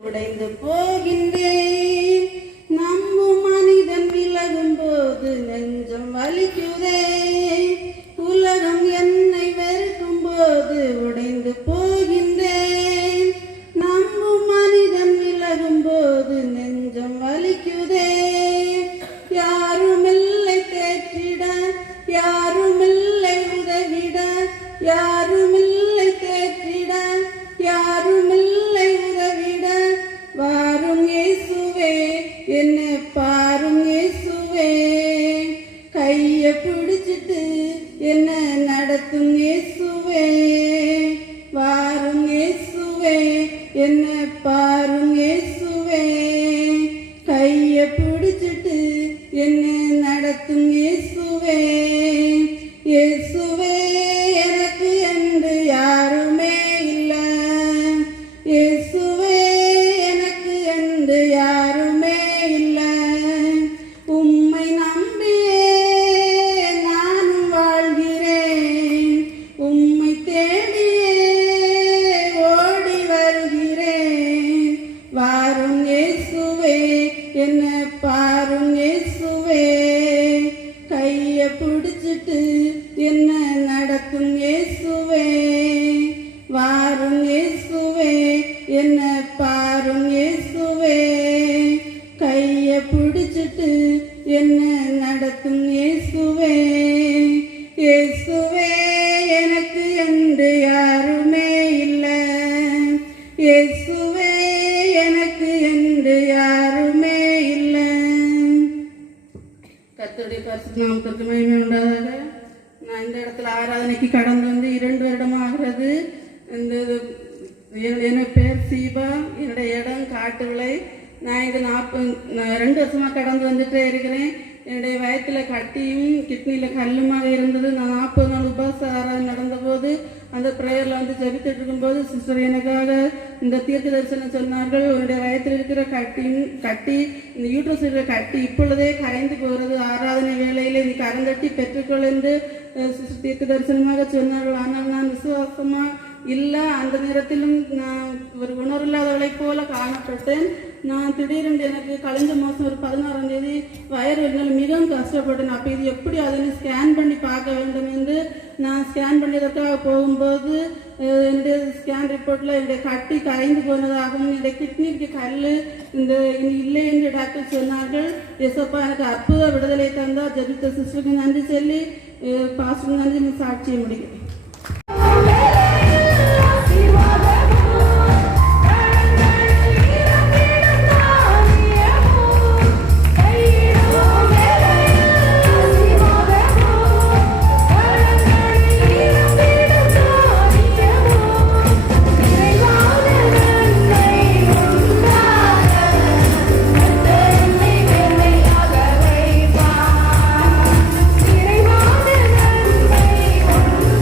உடைந்து போகின்றேன். நம்பும் மனிதன் விலகும் போது நெஞ்சம் வலிக்குதே. உலகம் என்னை வெறுக்கும் போது உடைந்து போகின்றேன். நம்பும் மனிதன் விலகும் போது நெஞ்சம் வலிக்குதே. யாருமில்லை தேற்றிட, யாருமில்லை உதவிட, யாருமில்லை தேற்றிட, யாருமில்லை உதவிட. வாரும் இயேசுவே, என்னை பாரும் இயேசுவே. கைய பிடிச்சிட்டு என்ன நடத்தும் இயேசுவே. வாரும் இயேசுவே, என்னை பாரும் இயேசுவே. கைய பிடிச்சிட்டு என்ன நடத்தும் இயேசுவே. இயேசுவே, எனக்கு என்று யாருமே இல்லை. இயேசுவே, எனக்கு என்று யாருமே இல்லை. உம்மை நம்பியே நானும் வாழ்கிறேன். உம்மை தேடியே ஓடி வருகிறேன். வாரும் இயேசுவே, என்னை பாரும் இயேசுவே. கைய பிடிச்சிட்டு என்ன நடத்தும் இயேசுவே. வாரும் இயேசுவே, என்னை பாரும் இயேசுவே. கைய பிடிச்சிட்டு என்ன நடத்தும் இயேசுவே. இயேசுவே, எனக்கு என்று யாருமே இல்லை. இயேசுவே, எனக்கு என்று யாருமே இல்லை. கர்த்தருடைய பரிசுத்த நாமத்திற்கு மகிமை உண்டாதாக. நான் இந்த இடத்துல ஆராதனைக்கு கடந்து வந்து 2 வருடமாகிறது. இந்த என்னோட பேர் சீபா. என்னுடைய இடம் காட்டுவிளை. நான் இங்கே 2 வருஷமாக கடந்து வந்துட்டே இருக்கிறேன். என்னுடைய வயத்தில் கட்டியும் கிட்னியில் கல்லுமாக இருந்தது. நான் 40 நாள் உபவாச ஆராதனை நடந்தபோது அந்த ப்ரேயரில் வந்து ஜெபித்துட்டு இருக்கும்போது சிஸ்டர் எனக்காக இந்த தீர்க்க தரிசனம் சொன்னார்கள். உன்னுடைய வயத்தில் இருக்கிற கட்டி இந்த யூட்ரஸ் இருக்கிற கட்டி இப்பொழுதே கரைந்து போகிறது. ஆராதனை வேளையில் நீ கரங்கட்டி பெற்றுக்கொள் என்று சிஸ்டர் தீர்க்க தரிசனமாக சொன்னார்கள். ஆனால் நான் விசுவாசமாக இல்லை. அந்த நேரத்திலும் நான் ஒரு உணர்வில்லாதவளைப் போல காணப்பட்டேன். நான் திடீரென்று எனக்கு கழிஞ்ச மாதம் ஒரு 16ஆம் தேதி வயறு வலியால் மிகவும் கஷ்டப்பட்டேன். அப்போ இது எப்படி அதனை ஸ்கேன் பண்ணி பார்க்க வேண்டும் என்று நான் ஸ்கேன் பண்ணியதற்காக போகும்போது என்னுடைய ஸ்கேன் ரிப்போர்ட்டில் என்னுடைய கட்டி கரைந்து போனதாகவும் என்னுடைய கிட்னிக்கு கல் இந்த இல்லை என்று டாக்டர் சொன்னார்கள். எசப்பா எனக்கு அற்புத விடுதலை தந்தால் ஜெபித்த சிஸ்டருக்கு நன்றி சொல்லி பாஸ்டருக்கு நன்றி சாட்சியை முடிக்கிறேன்.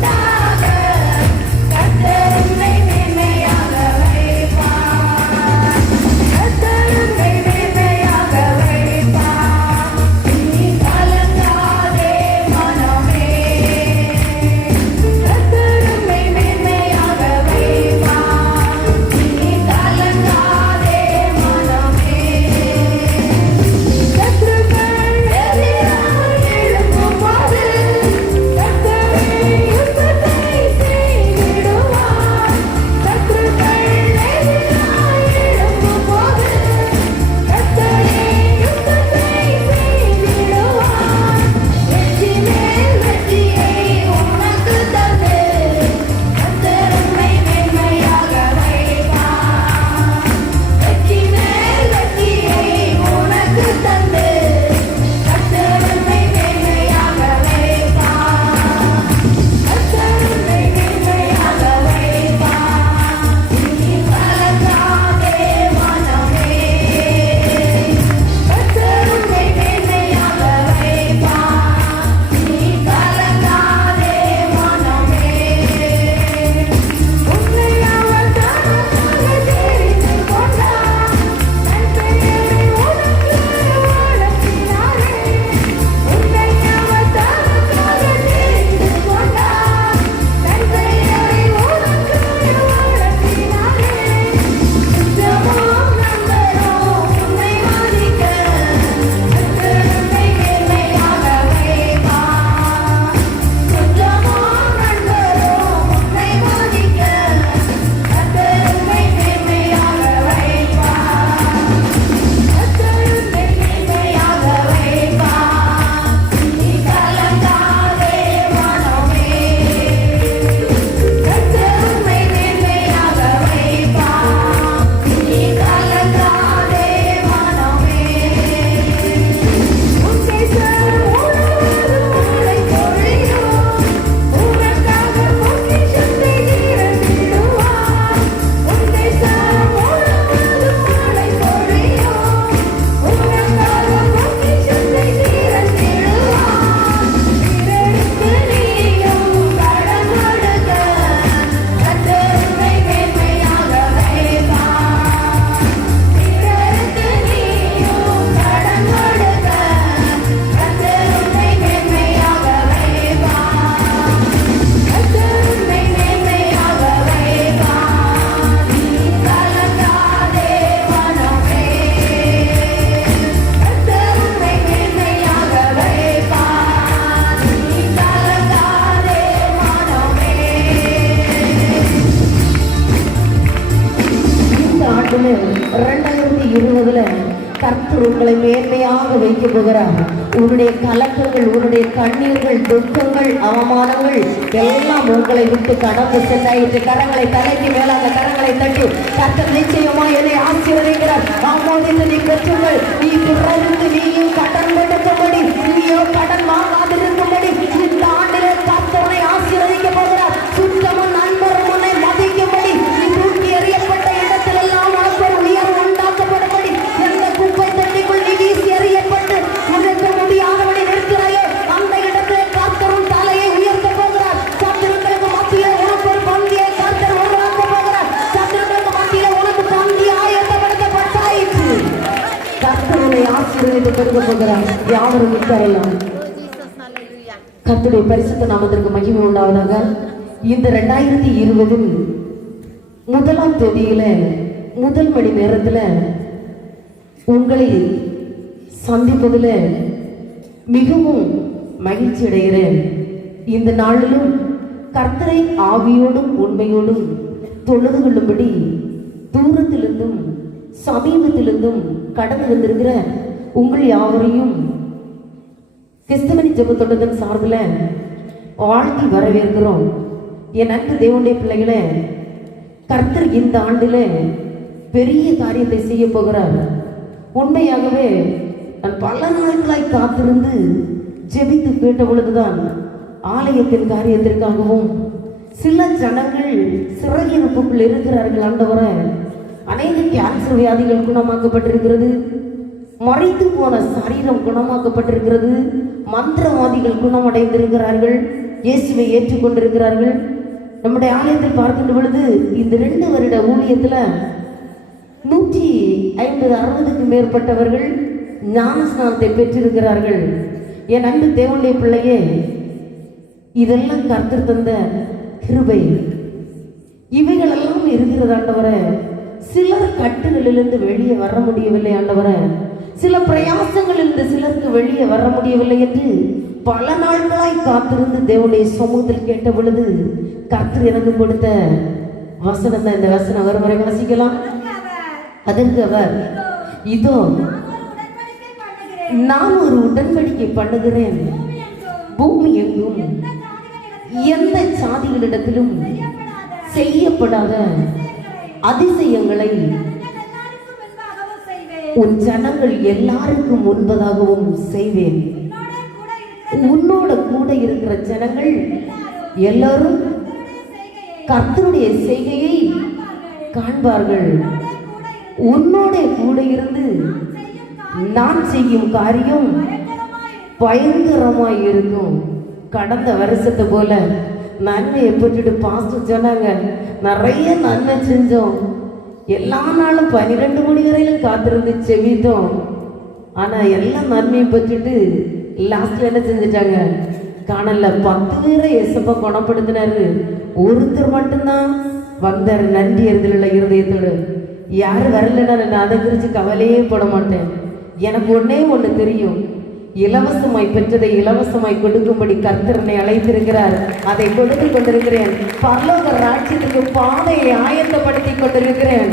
Da உங்களை மேன்மையாக வைக்க போகிறார். உன்னுடைய கலக்கங்கள், உன்னுடைய கண்ணீர்கள், துக்கங்கள், அவமானங்கள் எல்லாம் உங்களை விட்டு கடந்து சென்றாயிற்று. கரங்களை தலைக்கு மேலாக கரங்களை தட்டி கர்த்தர் நிச்சயமா என்னை ஆசீர்வதிக்கிறார். ஆமோதித்து நீ பெற்றுங்கள். நீ பிறருக்கு நீயும் கடன் கொடுக்கும்படி, நீயோ கடன் வாங்காதிருக்கும்படி இந்த ஆண்டிலே கர்த்தரை ஆசீர்வதிக்க போகிறார். சுத்தமும் நண்பரும் உன்னை மதிக்கும்படி, நீ தூக்கி எறியப்பட்ட இடத்திலெல்லாம் உனக்கு ஒரு உயர்வு உண்டாக்கப்படும்படி, எந்த குப்பை தண்ணிக்குள் நீ வீசி எறியப்பட்டு உனக்கு முடியாதபடி நிற்கிறாயோ அந்த இடத்திலே கர்த்தரும் தலையை உயர்த்த போகிறார். சத்துருக்களுக்கு மத்தியிலே உனக்கு ஒரு பந்தியை கர்த்தர் உருவாக்க போகிறார். சத்துருக்களுக்கு மத்தியிலே உனக்கு பந்தி ஆயத்தப்படுத்தப்பட்டாயிற்று. கர்த்தர் உன்னை ஆசீர்வதித்து கொடுக்க போகிறார். யாவரும் உட்காரலாம். கர்த்தருடைய பரிசுத்த நாமத்திற்கு மகிமை உண்டாவதாக. இந்த 2020 முதலாம் தேதியில முதல் மணி நேரத்துல உங்களை சந்திப்பதில் மிகவும் மகிழ்ச்சி அடைகிறேன். இந்த நாளிலும் கர்த்தரை ஆவியோடும் உண்மையோடும் தொழுது கொள்ளும்படி தூரத்திலிருந்தும் சமீபத்திலிருந்தும் கடந்து வந்திருக்கிற உங்கள் யாவரையும் கிறிஸ்தவனி ஜெபத்தோட்டத்தின் சார்பில் வாழ்த்தி வரவேற்கிறோம். என் அன்பு தேவனுடைய பிள்ளைகளே, கர்த்தர் இந்த ஆண்டில் பெரிய காரியத்தை செய்ய போகிறார். உண்மையாகவே நான் பல நாட்களாய் காத்திருந்து ஜெபித்து கேட்ட பொழுதுதான் ஆலயத்தின் காரியத்திற்காகவும் சில ஜனங்கள் சிறையிருப்புக்குள் இருக்கிறார்கள். ஆண்டவரே, அநேக கேன்சர் வியாதிகள் குணமாக்கப்பட்டிருக்கிறது, மறைத்து போன சரீரம் குணமாக்கப்பட்டிருக்கிறது, மந்திரவாதிகள் குணமடைந்திருக்கிறார்கள், இயேசுவை ஏற்றுக்கொண்டிருக்கிறார்கள். நம்முடைய ஆலயத்தில் பார்க்கின்ற பொழுது இந்த 2 வருட ஊழியத்துல 150-60க்கு மேற்பட்டவர்கள் ஞானஸ்நானத்தை பெற்றிருக்கிறார்கள். என் அன்பு தேவனுடைய பிள்ளையே, இதெல்லாம் கர்த்தர் தந்த கிருபை. இவைகளெல்லாம் இருக்கிறது ஆண்டவரே. சிலர் கட்டுகளிலிருந்து வெளியே வர முடியவில்லை ஆண்டவரே. சில பிரயாசங்களிலிருந்து சிலருக்கு வெளியே வர முடியவில்லை என்று பல நாட்களாய் காத்திருந்து தேவனுடைய சமூகத்தில் கேட்ட பொழுது கர்த்தர் எனக்கு கொடுத்த வசனம் தான் இந்த வசனம். ஒருமுறை வாசிக்கலாம். அதற்கு அவர், இதோ நான் ஒரு உடன்படிக்கை பண்ணுகிறேன், பூமி எங்கும் எந்த சாதிகளிடத்திலும் செய்யப்படாத அதிசயங்களை உன் ஜனங்கள் எல்லாருக்கும் முன்பதாகவும் செய்வேன். உன்னோட கூட இருக்கிற ஜனங்கள் எல்லாரும் கர்த்தருடைய செய்கையை காண்பார்கள். உன்னோட கூட இருந்து நான் செய்யும் காரியம் பயங்கரமாய் இருக்கும். கடந்த வருஷத்தை போல நன்மையை பெற்றுட்டு பாஸ்டர் சொன்னாங்க, நிறைய நன்மை செஞ்சோம், எல்லா நாளும் 12 மணி வரையிலும் காத்திருந்து செவித்தோம். ஆனா எல்லாம் நன்மையை பெற்றுட்டு லாஸ்ட்ல என்ன செஞ்சுட்டாங்க, காணல. 10 பேரை எசப்பா குணப்படுத்தினாரு, ஒருத்தர் மட்டும்தான் வந்தார் நன்றி எறுதல இருதயத்தோடு. யாரு வரலன்னா நான் அதை குறித்து கவலையே போட மாட்டேன். எனக்கு ஒண்ணு தெரியும், இலவசமாய் பெற்றதை இலவசமாய் கொடுக்கும்படி கர்த்தர் என்னை அழைத்திருக்கிறார். அதை கொடுத்து கொண்டிருக்கிறேன். பரலோக ராஜ்யத்துக்கு பாதையை ஆயத்தப்படுத்தி கொண்டிருக்கிறேன்.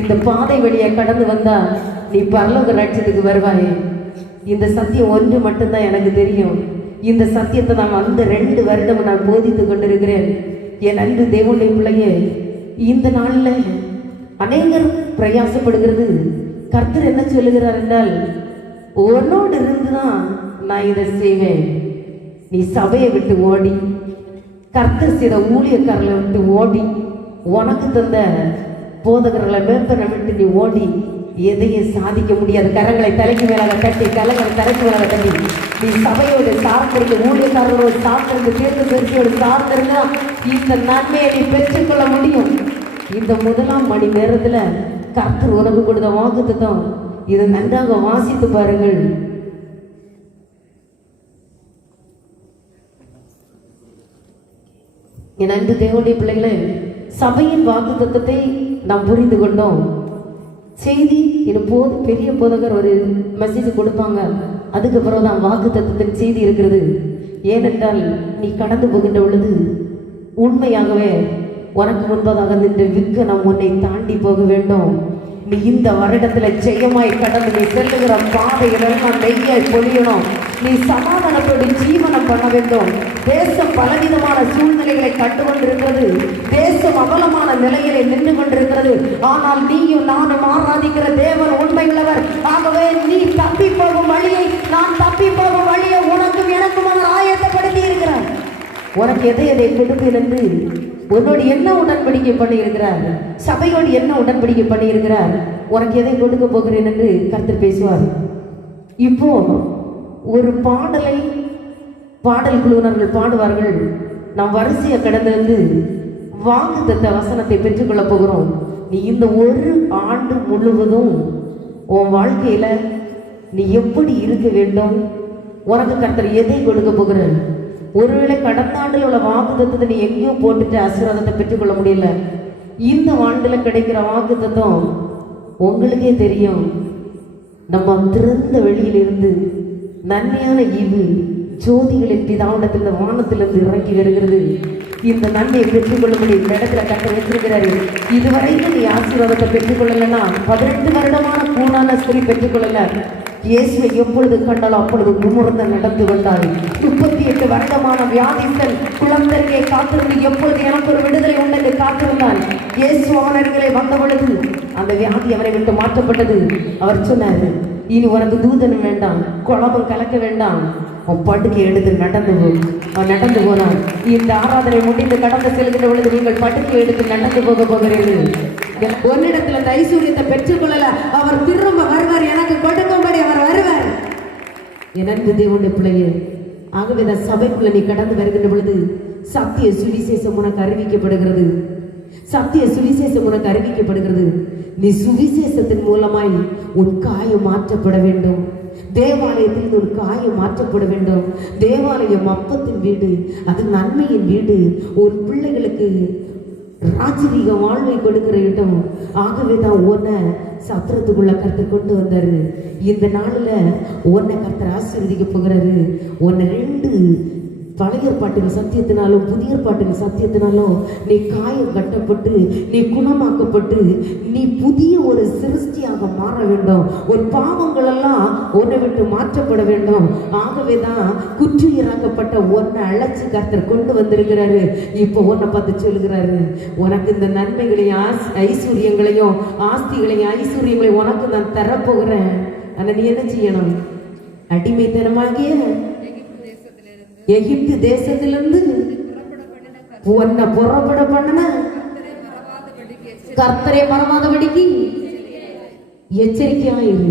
இந்த பாதை வழியை கடந்து வந்தா நீ பரலோக ராஜ்யத்துக்கு வருவாயே. இந்த சத்தியம் ஒன்று மட்டும்தான் எனக்கு தெரியும். இந்த சத்தியத்தை நான் அந்த 2 வருடம் நான் போதித்து கொண்டிருக்கிறேன். என் அன்பு தேவனுடைய பிள்ளையே, இந்த நாள்ல அநேகர் பிரயாசப்படுகிறது. கர்த்தர் என்ன சொல்லுகிறார் என்றால், உன்னோடு இருந்துதான் நான் இதை செய்வேன். நீ சபையை விட்டு ஓடி, கர்த்தர் செய்த ஊழியக்காரர்களை விட்டு ஓடி, உனக்கு தந்த போதகர்களை மேம்பரை விட்டு நீ ஓடி எதையும் சாதிக்க முடியாது. கரங்களை தலைக்கு மேலாக தட்டி, கரங்களை தலைக்கு மேலாக தட்டி, நீ சபையோடு சார்ந்திருக்க, ஊழியக்காரர்களோடு சார்ந்திருக்க, தேர்வு பெருசோடு சார்ந்திருந்தா இந்த நன்மையை நீ பெற்றுக்கொள்ள முடியும். இந்த முதலாம் மணி நேரத்துல கர்த்தர் உனக்கு கொடுத்த வாக்குத்தத்தம், இதை நன்றாக வாசித்து பாருங்கள். என் அன்பு தேவனுடைய பிள்ளைகளே, சபையின் வாக்குத்தத்தத்தை நாம் புரிந்து கொண்டோம். செய்தி போது பெரிய போதகர் ஒரு மெசேஜ் கொடுப்பாங்க, அதுக்கப்புறம் தான் வாக்குத்தத்தத்தின் செய்தி இருக்கிறது. ஏனென்றால் நீ கடந்து போகின்ற பொழுது உண்மையாகவே உனக்கு முன்பதாக நின்று விற்க நாம் உன்னை தாண்டி போக வேண்டும். நீ இந்த வருடத்துல ஜெயமாய் கடந்து நீ செல்லுகிற பாதைகளெல்லாம் நெய்யாய் பொழியணும். நீ சமாதானத்தோடு ஜீவனம் பண்ண வேண்டும். தேசம் பலவிதமான சூழ்நிலைகளை கண்டு கொண்டிருக்கிறது. தேசம் அவலமான நிலையிலே நின்று கொண்டிருக்கிறது. ஆனால் நீயும் நானும் ஆராதிக்கிற தேவன் உண்மையுள்ளவர். ஆகவே நீ தப்பி போகும் வழியை, நான் தப்பி போகும் வழியை உனக்கும் எனக்கும் அவர் ஆயத்தப்படுத்தி இருக்கிறார். உனக்கு எதை கொடுப்பேன் என்று உன்னோடு என்ன உடன்படிக்கை பண்ணி இருக்கிறார், சபையோடு என்ன உடன்படிக்கை பண்ணி இருக்கிறார், உனக்கு எதை கொடுக்க போகிறேன் என்று கர்த்தர் பேசுவார். இப்போ ஒரு பாடல் குழுவினர்கள் பாடுவார்கள். நாம் வரிசையை கடந்து வந்து வாக்குத்தத்த வசனத்தை பெற்றுக்கொள்ள போகிறோம். நீ இந்த ஒரு ஆண்டு முழுவதும் உன் வாழ்க்கையில நீ எப்படி இருக்க வேண்டும், உனக்கு கர்த்தர் எதை கொடுக்க போகிறார். ஒருவேளை கடந்த ஆண்டில் உள்ள வாக்குத்தத்தை நீ எங்கேயோ போட்டுட்டு ஆசீர்வாதத்தை பெற்றுக்கொள்ள முடியல. இந்த ஆண்டில் கிடைக்கிற வாக்குத்தத்தம் உங்களுக்கே தெரியும். நம்ம திறந்த வெளியிலிருந்து நன்மையான ஈவு ஜோதிகளின் பிதாவிடத்திலிருந்து வானத்திலிருந்து இறங்கி வருகிறது. இந்த நன்மையை பெற்றுக்கொள்ள முடியும். இந்த இடத்துல கட்ட வச்சிருக்கிறாரு. இதுவரைக்கும் நீ ஆசீர்வாதத்தை பெற்றுக்கொள்ளலன்னா 18 வருடமான கூடான ஸ்திரீ பெற்றுக்கொள்ளல. இயேசுவை எப்பொழுது கண்டாலும் அப்பொழுது மும்முரந்த நடந்து கொண்டாள். 38 வருடமான வியாதித்தல் குழந்தையை காத்திருந்து எப்பொழுது எனக்கு ஒரு விடுதலை உண்டு காத்திருந்தான். இயேசு அவனர்களே வந்த பொழுது அந்த வியாதி அவரை விட்டு மாற்றப்பட்டது. அவர் சொன்னார், இனி உனக்கு தூதன் வேண்டாம், குழம்பம் கலக்க வேண்டாம், உன் படுக்கை எடுத்து நடந்து அவன் நடந்து போனான். இந்த ஆராதனை முடிந்து கடந்து செல்கின்ற பொழுது நீங்கள் படுக்கை எடுத்து நடந்து போக போகிறீர்கள். ஒன்னிடத்துல அந்த ஐஸ்வர்யத்தை பெற்றுக்கொள்ளல, அவர் திரும்ப வருவார், எனக்கு கொடுக்கும்படி அவர் வருவார். என் அன்பு தேவனுடைய பிள்ளையே, ஆகவே இந்த சபைக்குள்ள நீ கடந்து வருகின்ற பொழுது சத்திய சுவிசேஷம் உனக்கு அறிவிக்கப்படுகிறது. சத்திய சுவிசேஷம் உனக்கு அறிவிக்கப்படுகிறது. நீ சுவிசேஷத்தின் மூலமாய் உன் காயம் மாற்றப்பட வேண்டும். தேவாலயத்தில் ஒரு காயம் மாற்றப்பட வேண்டும். தேவாலயம் அப்பத்தின் வீடு, அது நன்மையின் வீடு, ஒரு பிள்ளைகளுக்கு ராஜரீக வாழ்வை கொடுக்கிற இடம். ஆகவே தான் உன்னை சத்திரத்துக்குள்ள கர்த்தர் கொண்டு வந்தாரு. இந்த நாளில் உன்னை கர்த்தர் ஆசீர்வதிக்க போகிறாரு. உன்னை 2 பழைய ஏற்பாட்டின் சத்தியத்தினாலும் புதிய ஏற்பாட்டின் சத்தியத்தினாலும் நீ காயம் கட்டப்பட்டு, நீ குணமாக்கப்பட்டு, நீ புதிய ஒரு சிருஷ்டியாக மாற வேண்டும். ஒரு பாவங்கள் எல்லாம் உன்னை விட்டு மாற்றப்பட வேண்டும். ஆகவே தான் குற்றுயிராக்கப்பட்ட உன்னை அழைச்சி கர்த்தர் கொண்டு வந்திருக்கிறாரு. இப்போ உன்னை பார்த்து சொல்லுகிறாரு, உனக்கு இந்த நன்மைகளையும் ஐஸ்வர்யங்களையும் ஆஸ்திகளையும் ஐஸ்வர்யங்களையும் உனக்கு நான் தரப்போகிறேன். ஆனால் நீ என்ன செய்யணும்? அடிமைத்தனமாகிய எகிப்து தேசத்திலிருந்து உன்னை புறப்பட பண்ணன கர்த்தரை மறவாதபடிக்கு எச்சரிக்கையாயிரு.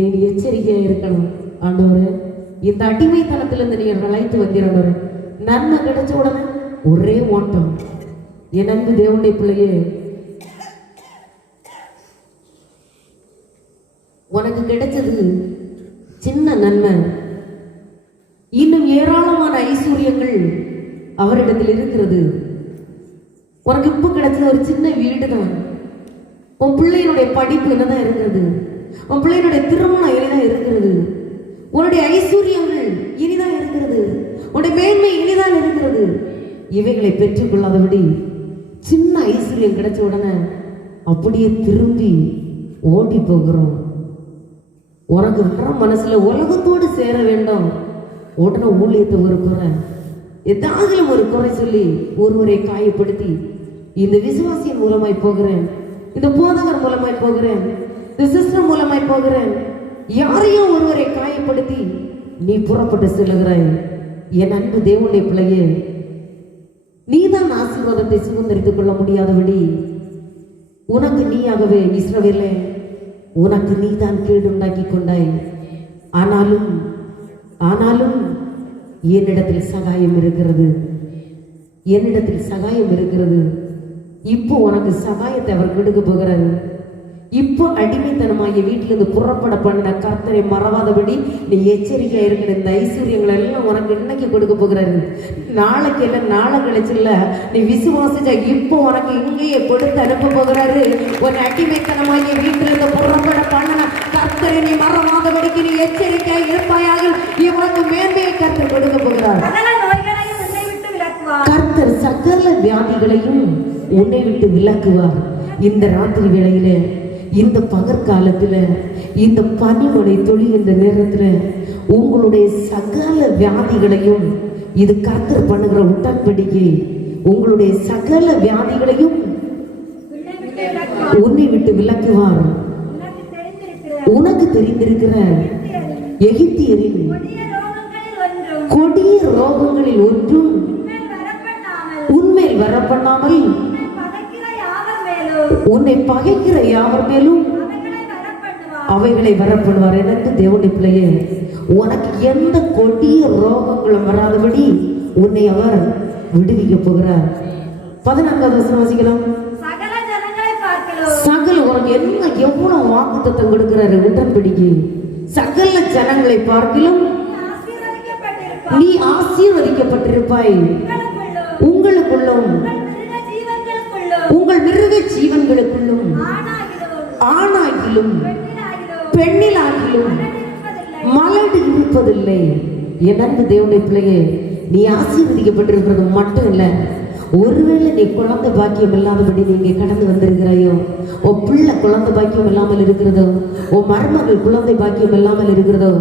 இனி எச்சரிக்கையா இருக்கணும். ஆண்டவரே, இந்த அடிமைத்தனத்திலிருந்து நீங்க அழைத்து வந்தீர். நன்மை கிடைச்ச உடனே ஒரே ஓட்டம். என் அன்பு தேவனுடைய பிள்ளையே, உனக்கு கிடைச்சது சின்ன நன்மை. இன்னும் ஏராளமான ஐஸ்வர்யங்கள் அவரிடத்தில் இருக்கிறது. உனக்கு இப்ப கிடைச்சது ஒரு சின்ன வீடு தான். உன் பிள்ளையினுடைய படிப்பு என்னதான் இருக்கிறது, உன் பிள்ளையினுடைய திருமணம் இனிதான் இருக்கிறது, உன்னுடைய ஐஸ்வர்யங்கள் இனிதான் இருக்கிறது, உன்னுடைய மேன்மை இனிதான் இருக்கிறது. இவைகளை பெற்றுக்கொள்ளாதபடி சின்ன ஐஸ்வர்யம் கிடைச்ச உடனே அப்படியே திரும்பி ஓடி போகிறோம். உனக்கு வர மனசுல உலகத்தோடு சேர வேண்டும். உடனே ஊழியத்தை ஒரு குறை, ஏதாவது ஒரு குறை சொல்லி ஒருவரை காயப்படுத்தி, இந்த விசுவாசியின் மூலமாய் போகிறேன், இந்த போதகர் மூலமாய் போகிறேன், இந்த சிஸ்டர் மூலமாய் போகிறேன், யாரையும் ஒருவரை காயப்படுத்தி நீ புறப்பட்டு செல்லுகிறாய். என் அன்பு தேவனுடைய பிள்ளையே, நீதான் ஆசீர்வாதத்தை சுதந்திரித்துக் கொள்ள முடியாதபடி உனக்கு நீயாகவே இஸ்ரவேலே உனக்கு நீதான் கேடுண்டாக்கி கொண்டாய். ஆனாலும் என்னிடத்தில் சகாயம் இருக்கிறது, என்னிடத்தில் சகாயம் இருக்கிறது. இப்போ உனக்கு சகாயத்தை அவர் கொடுக்க போகிறாரு. இப்போ அடிமைத்தனமாகிய வீட்டிலிருந்து புறப்பட பண்ணின கர்த்தரை மறவாதபடி நீ எச்சரிக்கையா இருக்கிற இந்த ஐஸ்வர்யங்களை எல்லாம் உனக்கு இன்னைக்கு கொடுக்க போகிறாரு. நாளைக்கு இல்லை, நாளை கழிச்சுல நீ விசுவாசிச்சா இப்போ உனக்கு இங்கேயே கொடுத்து அனுப்ப போகிறாரு. உன் அடிமைத்தனமாகிய வீட்டிலிருந்து புறப்பட பண்ணின கர்த்தரை நீ மறவாதபடிக்கு நீ எச்சரிக்கையா இருப்பாயாக. இவனுக்கு மேன்மையை கர்த்தர் கொடுக்க போகிறார். கர்த்தர் சகல வியாதிகளையும் உன்னை விட்டு விலக்குவார். இந்த ராத்திரி வேளையில இந்த பகற்காலத்துல இந்த பனிமழை பொழிகின்ற நேரத்துல உங்களுடைய சகல வியாதிகளையும், இது கர்த்தர் பண்ணுகிற உடன்படிக்கை, உங்களுடைய சகல வியாதிகளையும் உன்னை விட்டு விலக்குவார். உனக்கு தெரிந்திருக்கிற எகிப்தியரின் கொடிய ரோகங்களில் ஒன்றும் உன்மேல் வரப்பண்ணாமல் உன்னை பகைக்கிற யாவர் மேலும் அவைகளை வரப்படுவார். எனக்கு தேவனுடைய பிள்ளையே, உனக்கு எந்த கொடிய ரோகங்களும் வராதபடி உன்னை அவர் விடுவிக்க போகிறார். 14வது வசனம் வாசிக்கலாம். சகல உனக்கு என்ன எவ்வளவு வாக்குத்தத்தம் கொடுக்கிறாரு உடன்படிக்கை. சகல ஜனங்களை பார்க்கிலும் நீ ஆசீர்வதிக்கப்பட்டிருப்பாய். உங்களுக்குள்ளும் உங்கள் மிருக ஜீவன்களுக்குள்ளும் ஆணாகிலும் பெண்ணிலாகிலும் மலடு இருப்பதில்லை. என் அன்பு தேவனுடைய பிள்ளையே, நீ ஆசீர்வதிக்கப்பட்டிருக்கிறது மட்டும் இல்லை, ஒருவேளை நீ குழந்தை பாக்கியம் இல்லாதபடி நீங்க கடந்து வந்திருக்கிறாயோ, உன் பிள்ளை குழந்தை பாக்கியம் இல்லாமல் இருக்கிறதோ, உன் மருமகள் குழந்தை பாக்கியம் இல்லாமல் இருக்கிறதோ,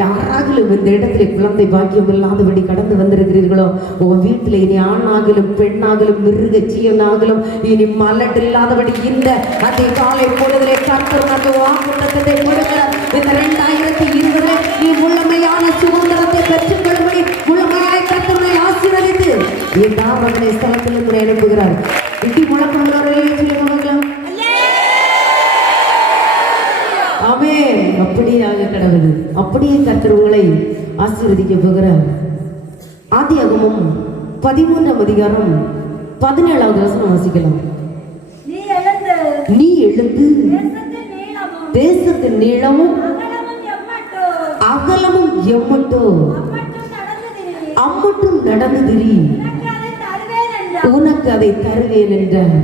யாராகிலும் இந்த இடத்துல குழந்தை பாக்கியம் இல்லாதபடி கடந்து வந்திருக்கிறீர்களோ, உன் வீட்டில் இனி ஆணாகிலும் பெண்ணாகிலும் மிருக ஜீவனாகிலும் இனி மலட்டு இல்லாதபடி இந்த அதிகாலை பொழுதிலே கர்த்தர் அந்த வாக்குத்தத்தத்தை கொடுக்கிறார். இந்த 2020 நீ முழுமையான சுதந்திரத்தை பெற்றுக்கொள்ளும்படி முழுமையாய் கர்த்தரை ஆசீர்வதித்து இந்த ஆராதனை ஸ்தலத்திலிருந்து எழுப்புகிறார். இடி முழக்கங்களோட ஆமே. அப்படியாக கடவுள் அப்படியே கர்த்தர் உங்களை ஆசீர்வதிக்க போகிறார். ஆதியாகமம் 13ஆம் அதிகாரம் 17வது வசனம் வாசிக்கலாம். நீ எழுந்து தேசத்தின் நீளமும் அகலமும் எம்மட்டோ அம்மட்டும் நடந்து திரி, உனக்கு அதை தருவேன் என்றார்.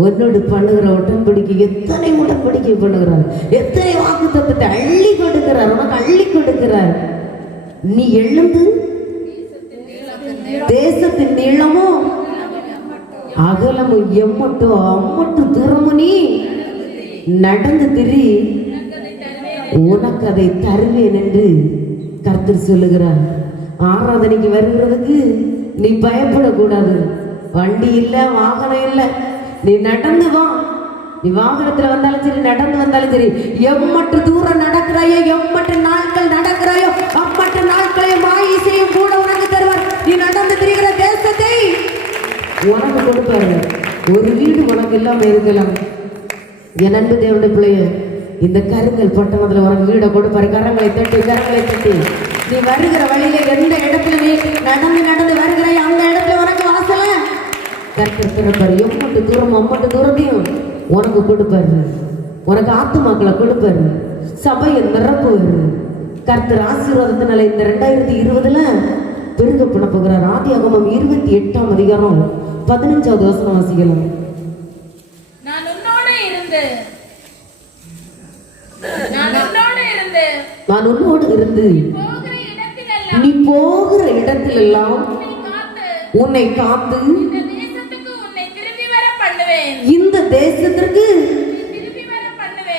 உன்னோடு பண்ணுகிற உடன்படிக்கை எத்தனை உடன்படிக்கை பண்ணுகிறார், எத்தனை வாக்குத்தத்தத்தை அள்ளி கொடுக்கிறார், உனக்கு அள்ளி கொடுக்கிறார். நீ எழுந்து தேசத்தின் நீளமும் அகலமும் எம்மட்டோ அம்மட்டும் தூரமும் நீ நடந்து திரி, உனக்கு அதை தருவேன் என்று கர்த்தர் சொல்லுகிறார். ஆராதனைக்கு வருகிறதுக்கு நீ பயப்படக்கூடாது. வண்டி இல்லை, வாகனம் இல்லை, நீ நடந்து வா. நீ வாகனத்துல வந்தாலும் சரி, நடந்து வந்தாலும் சரி, எம்மற்ற தூரம் நடக்கிறாயோ, எம்மற்ற நாட்கள் நடக்கிறாயோ, அம்மற்ற நாட்களையும் ஆயுசையும் கூட உனக்கு தருவார். நீ நடந்து திரிகிற தேசத்தை உனக்கு கொடுப்பாரு. ஒரு வீடு உனக்கு இல்லாம இருக்கலாம். என் அன்பு தேவனுடைய பிள்ளைய, இந்த கருங்கல் பட்டணத்துல உனக்கு வீடை கொடுப்பாரு. கரங்களை தட்டி கரங்களை தட்டி நீ வருகிற வழியில எந்த இடத்துல நீ நடந்து நடந்து வருகிறாய், அந்த இடத்துல உனக்கு வாசல கர்த்தர் திறப்பாரு. எம்மட்டு தூரம் அம்மட்டு தூரத்தையும் உனக்கு கொடுப்பாரு. உனக்கு ஆத்துமாக்களை கொடுப்பாரு. சபையை நிரப்புவாரு. கர்த்தர் ஆசீர்வாதத்தினால இந்த 2020 பெருக பண்ண போகிறார். ஆதியாகமம் 28ஆம் அதிகாரம் 15வது வசனம் வாசிக்கலாம். நான் உன்னோடு இருந்து நீ போகிற இடத்திலெல்லாம் உன்னை காத்து இந்த தேசத்திற்கு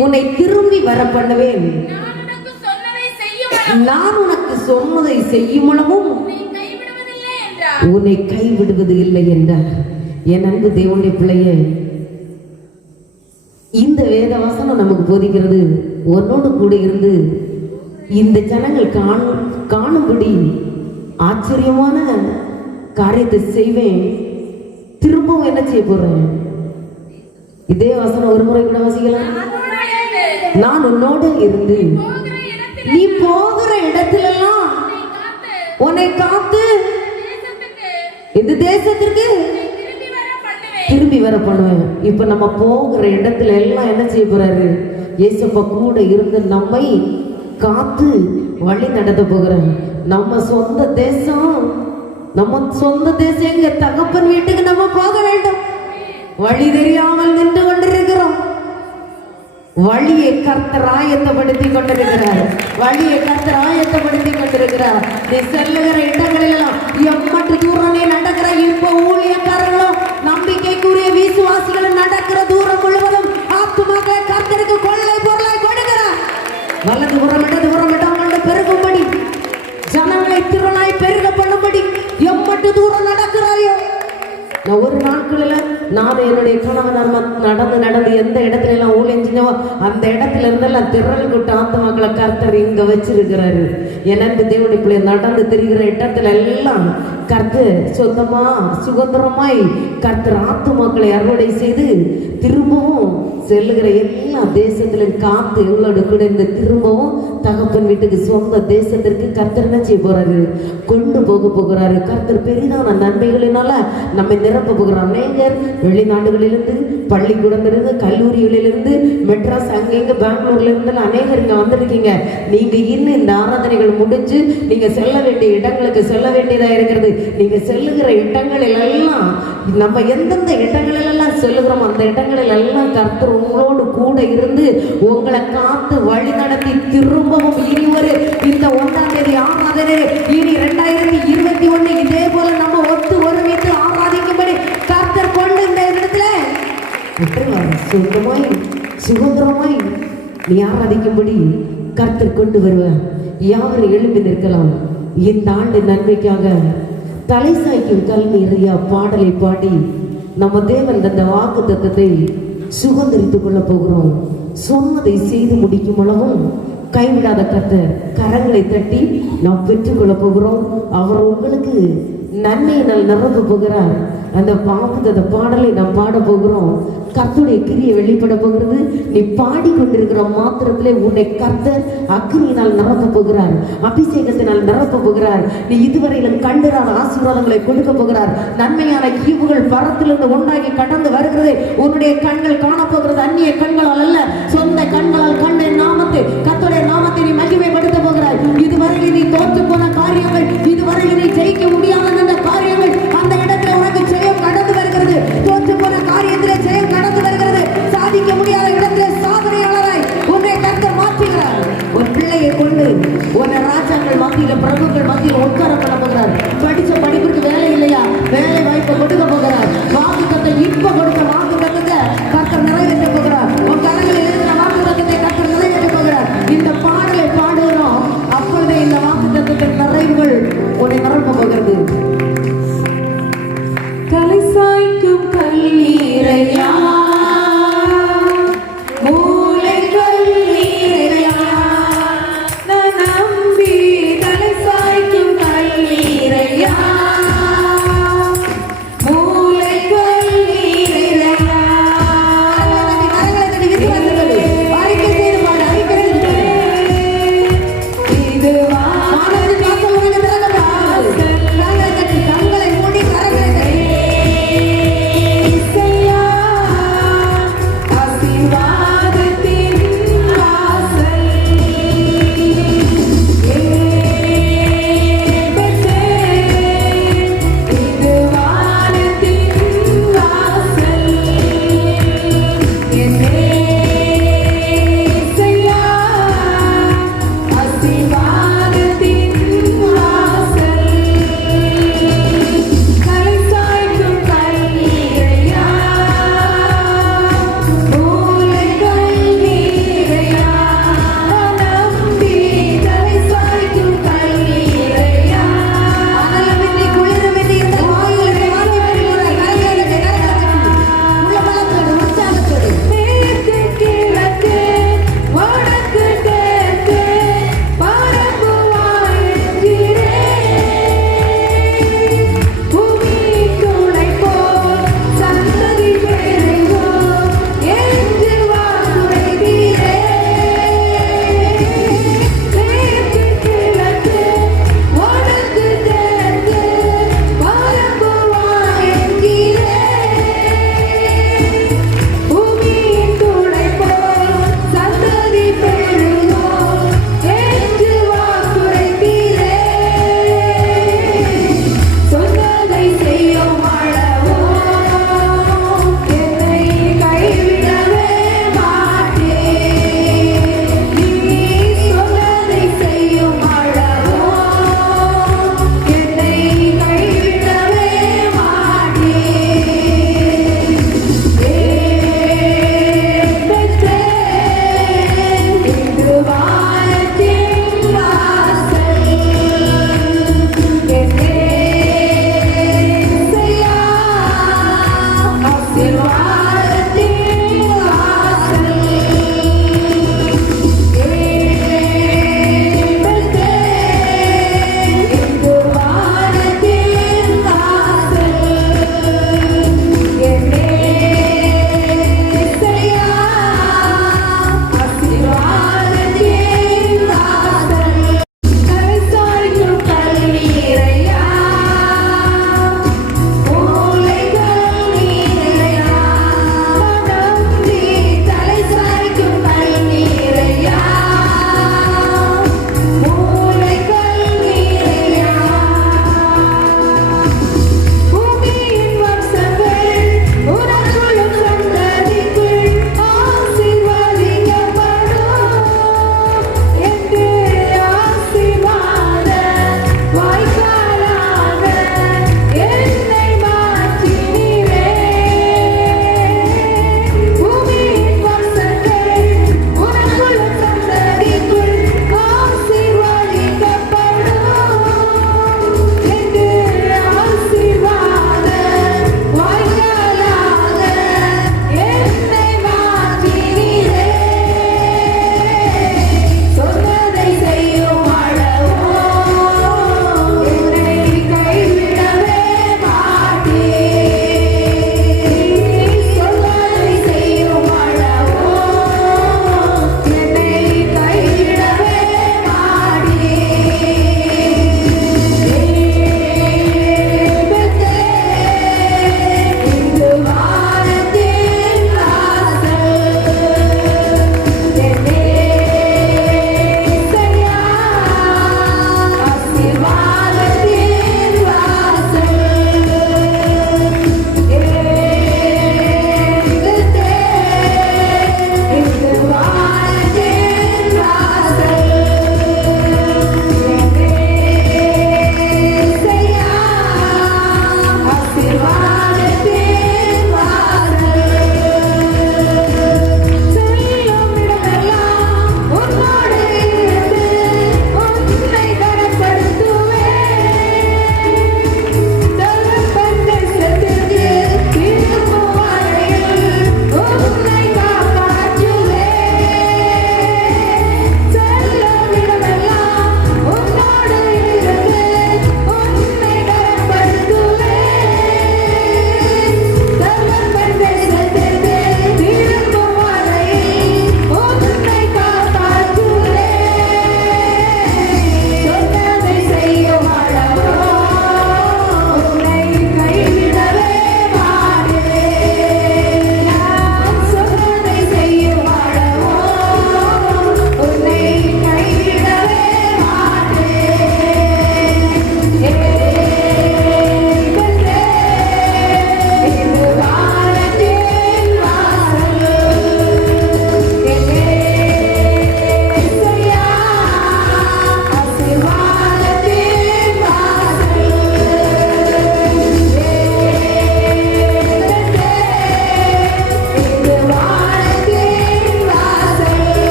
உன்னை திரும்பி வர பண்ணுவேன். நான் உனக்கு சொன்னதை செய்யும் அளவும் உன்னை கைவிடுவது இல்லை என்றார். என் அன்பு தேவனுடைய பிள்ளையே, இந்த வேத வசனம் நமக்கு போதிக்கிறது, உன்னோடு கூட இருந்து இந்த ஜனங்கள் காணும்படி ஆச்சரியமான காரியத்தை செய்வேன். திரும்பவும் என்ன செய்ய போறேன்? இதே வசனம் ஒரு முறை கூட வாசிக்கலாம். நான் உன்னோடு இருந்து நீ போகிற இடத்திலெல்லாம் உன்னை காத்து இந்த தேசத்திற்கு திரும்பி வர பண்ணுவேன். இப்ப நம்ம போகிற இடத்துல எல்லாம் என்ன செய்ய போறாரு? இயேசுப்பா கூட இருந்து நம்மை காத்து வழி நடத்த போகிறார். நம்ம சொந்த தேசம் எங்க தகப்பன் வீட்டுக்கு நம்ம போக வேண்டும். வழி தெரியாமல் நின்று கொண்டிருக்கிறோம். வழியை கர்த்தர் ஆயத்தப்படுத்தி கொண்டிருக்கிறார். நீ செல்லுகிற இடங்களிலெல்லாம் எம்மற்ற தூரமே நடக்கிற இப்ப ஊழியக்காரர்களும் நம்பிக்கைக்குரிய விசுவாசிகளும் நடக்கிற தூரம் முழுவதும் ஆத்துமாக கர்த்தர் நாட்களில் நான் என்னுடைய கணவன் நடந்து எந்த இடத்துல எல்லாம் ஊழியம் செஞ்சவோ அந்த இடத்துல இருந்தெல்லாம் திரள் கூட்ட ஆத்மாக்களை கர்த்தர் இங்க வச்சிருக்கிறாரு. எனக்கு தேவனுடைய பிள்ளை நடந்து தெரிகிற இடத்துல எல்லாம் கர்த்தர் சொந்தமா சுதந்திரமாய் கர்த்தர் ஆத்துமாக்களை அறுவடை செய்து திரும்பவும் செல்லுகிற எல்லா தேசத்திலும் காத்து எங்களோட கூட இருந்து திரும்பவும் தகப்பன் வீட்டுக்கு சொந்த தேசத்திற்கு கர்த்தர் என்ன செய்ய போறாரு, கொண்டு போகிறாரு. கர்த்தர் பெரிதான நன்மைகளினால நம்ம நிரப்ப போகிறார். அநேகர் வெளிநாடுகளிலிருந்து, பள்ளிக்கூடத்திலிருந்து, கல்லூரிகளிலிருந்து, மெட்ராஸ் அங்கெங்க பெங்களூர்ல இருந்து அநேகர் இங்க வந்திருக்கீங்க. நீங்க இன்னும் இந்த ஆராதனைகள் முடிஞ்சு நீங்க செல்ல வேண்டிய இடங்களுக்கு செல்ல வேண்டியதா இருக்கிறது. நீங்க செல்லுகிற இடங்களில் எல்லாம் நம்ம எந்தெந்த இடங்களில் எல்லாம் செல்லுகிறோம் அந்த இடங்களில் எல்லாம் கர்த்தர் உங்களோடு கூட இருந்து உங்களை காத்து வழி நடத்தி திரும்பவும் இனி ஒரு இந்த 1ஆம் தேதி ஆராதனை இனி 2021 இதே போல நம்ம ஒருமித்து ஆராதிக்கும்படி கர்த்தர் கொண்டு இந்த இடத்துல சொந்தமாய் சுதந்திரமாய் நீ ஆராதிக்கும்படி கர்த்தர் கொண்டு வருவார். யாவரும் எழுப்பி நிற்கலாம். இந்த ஆண்டு நன்மைக்காக தலை சாய்க்கும் கல்வியா பாடலை பாடி நம்ம தேவன் தந்த வாக்கு தத்தத்தை சுதந்திரித்துக் கொள்ள போகிறோம். சொன்னதை செய்து முடிக்கும் அளவும் கைவிடாத கர்த்தர் கரங்களை தட்டி நாம் பெற்றுக்கொள்ள போகிறோம். அவர் உங்களுக்கு நன்மையினால் நிரப்ப போகிறார். அந்த வாக்கு பாடலை நாம் பாட போகிறோம். கர்த்தருடைய கிரியை வெளிப்பட போகிறது. நீ பாடிக்கொண்டிருக்கிற மாத்திரத்திலே உன்னை கர்த்தர் அக்னியினால் நிரப்ப போகிறார், அபிஷேகத்தினால் நிரப்ப போகிறார். நீ இதுவரையிலும் கண்டுறார் ஆசீர்வாதங்களை கொடுக்க போகிறார். நன்மையான ஈவுகள் பரத்திலிருந்து உண்டாகி கடந்து வருகிறது. உன்னுடைய கண்கள் காணப்போகிறது அந்நிய கண்களால் அல்ல, சொந்த கண்களால் கண்ட நாமத்தை கர்த்தருடைய நாமத்தை நீ மகிமைப்படுத்த போகிறார். இதுவரையில் நீ தோற்று போன காரியங்கள், இதுவரையில் நீ ஜெயிக்க முடியாத அந்த காரியங்கள், அந்த இடத்துல உனக்கு ஜெயம் கடந்து வருகிறது. தோற்று போன காரியத்திலே ஜெயம் கடந்து வருகிறது. சாதிக்க முடியாத இடத்திலே சாதனையாளராய் உன்னை கர்த்தர் மாற்றுகிறார். ஒரு பிள்ளையை கொண்டு உன்னை ராஜாக்கள் மத்தியில, பிரபுக்கள் மத்தியில் உட்கார பண்ண போகிறார். படிச்ச படிப்புக்கு வேலை இல்லையா, வேலை வாய்ப்பை கொடுக்க போகிறார். வாக்கு தத்தை இப்ப கொடுத்த வாக்கு தத்தத்தை கர்த்தர் நிறைவேற்ற போகிறார். உன் கரங்களில் இருக்கிற வாக்கு தத்தத்தை கர்த்தர் நிறைவேற்ற போகிறார். இந்த பாடலை பாடுகிறோம். அப்பொழுதே இந்த வாக்கு தத்தத்தின் நிறைவுகள் உன்னை நிரப்ப போகிறது. தலை சாய்க்கும் கல்லீரையா, மூளை கல்லீரையா, நான் நம்பி தலை சாய்க்கும் கல்லீரையா, மூளை கல்லீரையா. அறிக்கை செய்து பாடு, அறிக்கை செய்து இது வானத்தில் காக்க உனக்கு திறக்கப்படாது. கண்களை மூடி கரங்களை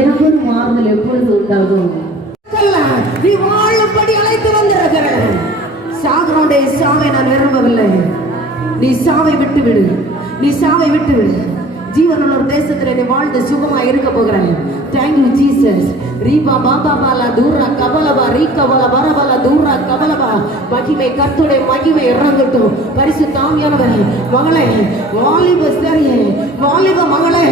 எனக்கு ஒரு மாறுதல் எப்பொழுது உண்டாகும்? நீ வாழும்படி அழைத்து வந்திருக்கிற சாகரோடைய சாவை நான் விரும்பவில்லை. நீ சாவை விட்டு விடு, நீ சாவை விட்டு விடு. ஜீவனுள்ள ஒரு தேசத்துல நீ வாழ்ந்து சுகமா இருக்க போகிறாய். Thank you Jesus. ரீபா பாபா பாலா தூரா கபலபா ரீகபல பரபல தூரா கபலபா. மகிமை கர்த்தருடைய மகிமை இறங்கட்டும். பரிசுத்த ஆவியானவரே, மகளே, வாலிப ஸ்திரியே, வாலிப மகளே,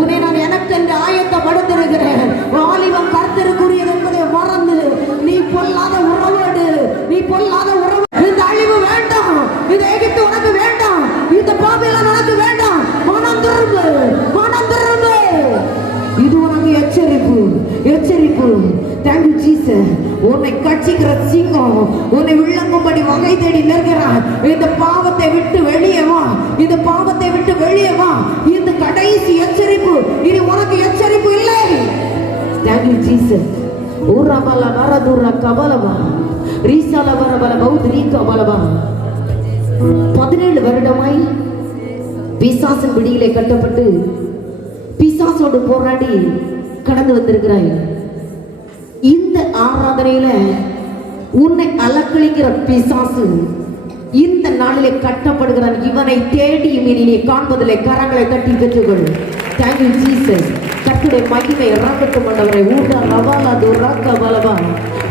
உன்னை நான் எனக்கென்று ஆயத்தப்படுத்திருக்கிறேன். வாலிபம் கர்த்தருக்குரியது என்பதை மறந்து நீ பொல்லாத உறவோடு, நீ பொல்லாத உறவு. இந்த அழிவு வேண்டாம், இந்த எகிப்து உனக்கு வேண்டாம், இந்த பாபிலோன் உனக்கு வேண்டாம். மனம் திரும்பு, மனம் திரும்பு. இது உனக்கு எச்சரிப்பு, எச்சரிப்பு. Thank you Jesus. உன்னை கட்சிக்கிற சிங்கம் உன்னை விளங்கும்படி வகை தேடி நிற்கிறார். இந்த பாவத்தை விட்டு வெளியே வா, இந்த பாவத்தை விட்டு வெளியே வா. இந்த கடைசி எச்சரிப்பு. இனி உனக்கு எச்சரிப்பு இல்லை. Thank you Jesus. ஊரபல வரதுர கபலபா ரீசால வரபல பௌத்ரி கபலபா. 17 வருடமாய் பிசாசின் பிடியிலே கட்டப்பட்டு பிசாசோடு போராடி கடந்து வந்திருக்கிறாய். இந்த ஆராதனையில உன்னை அலக்களிக்கிற பிசாசு இந்த நாளிலே கட்டப்படுகிறான். இவனை தேடியும் இனி நீ காண்பதில்லை. கரங்களை தட்டி பெற்றுக்கொள். Thank you Jesus. கர்த்தருடைய மகிமை இறங்கட்டும் ஆண்டவரே. ஊடா லவாலா துராக்க பலபா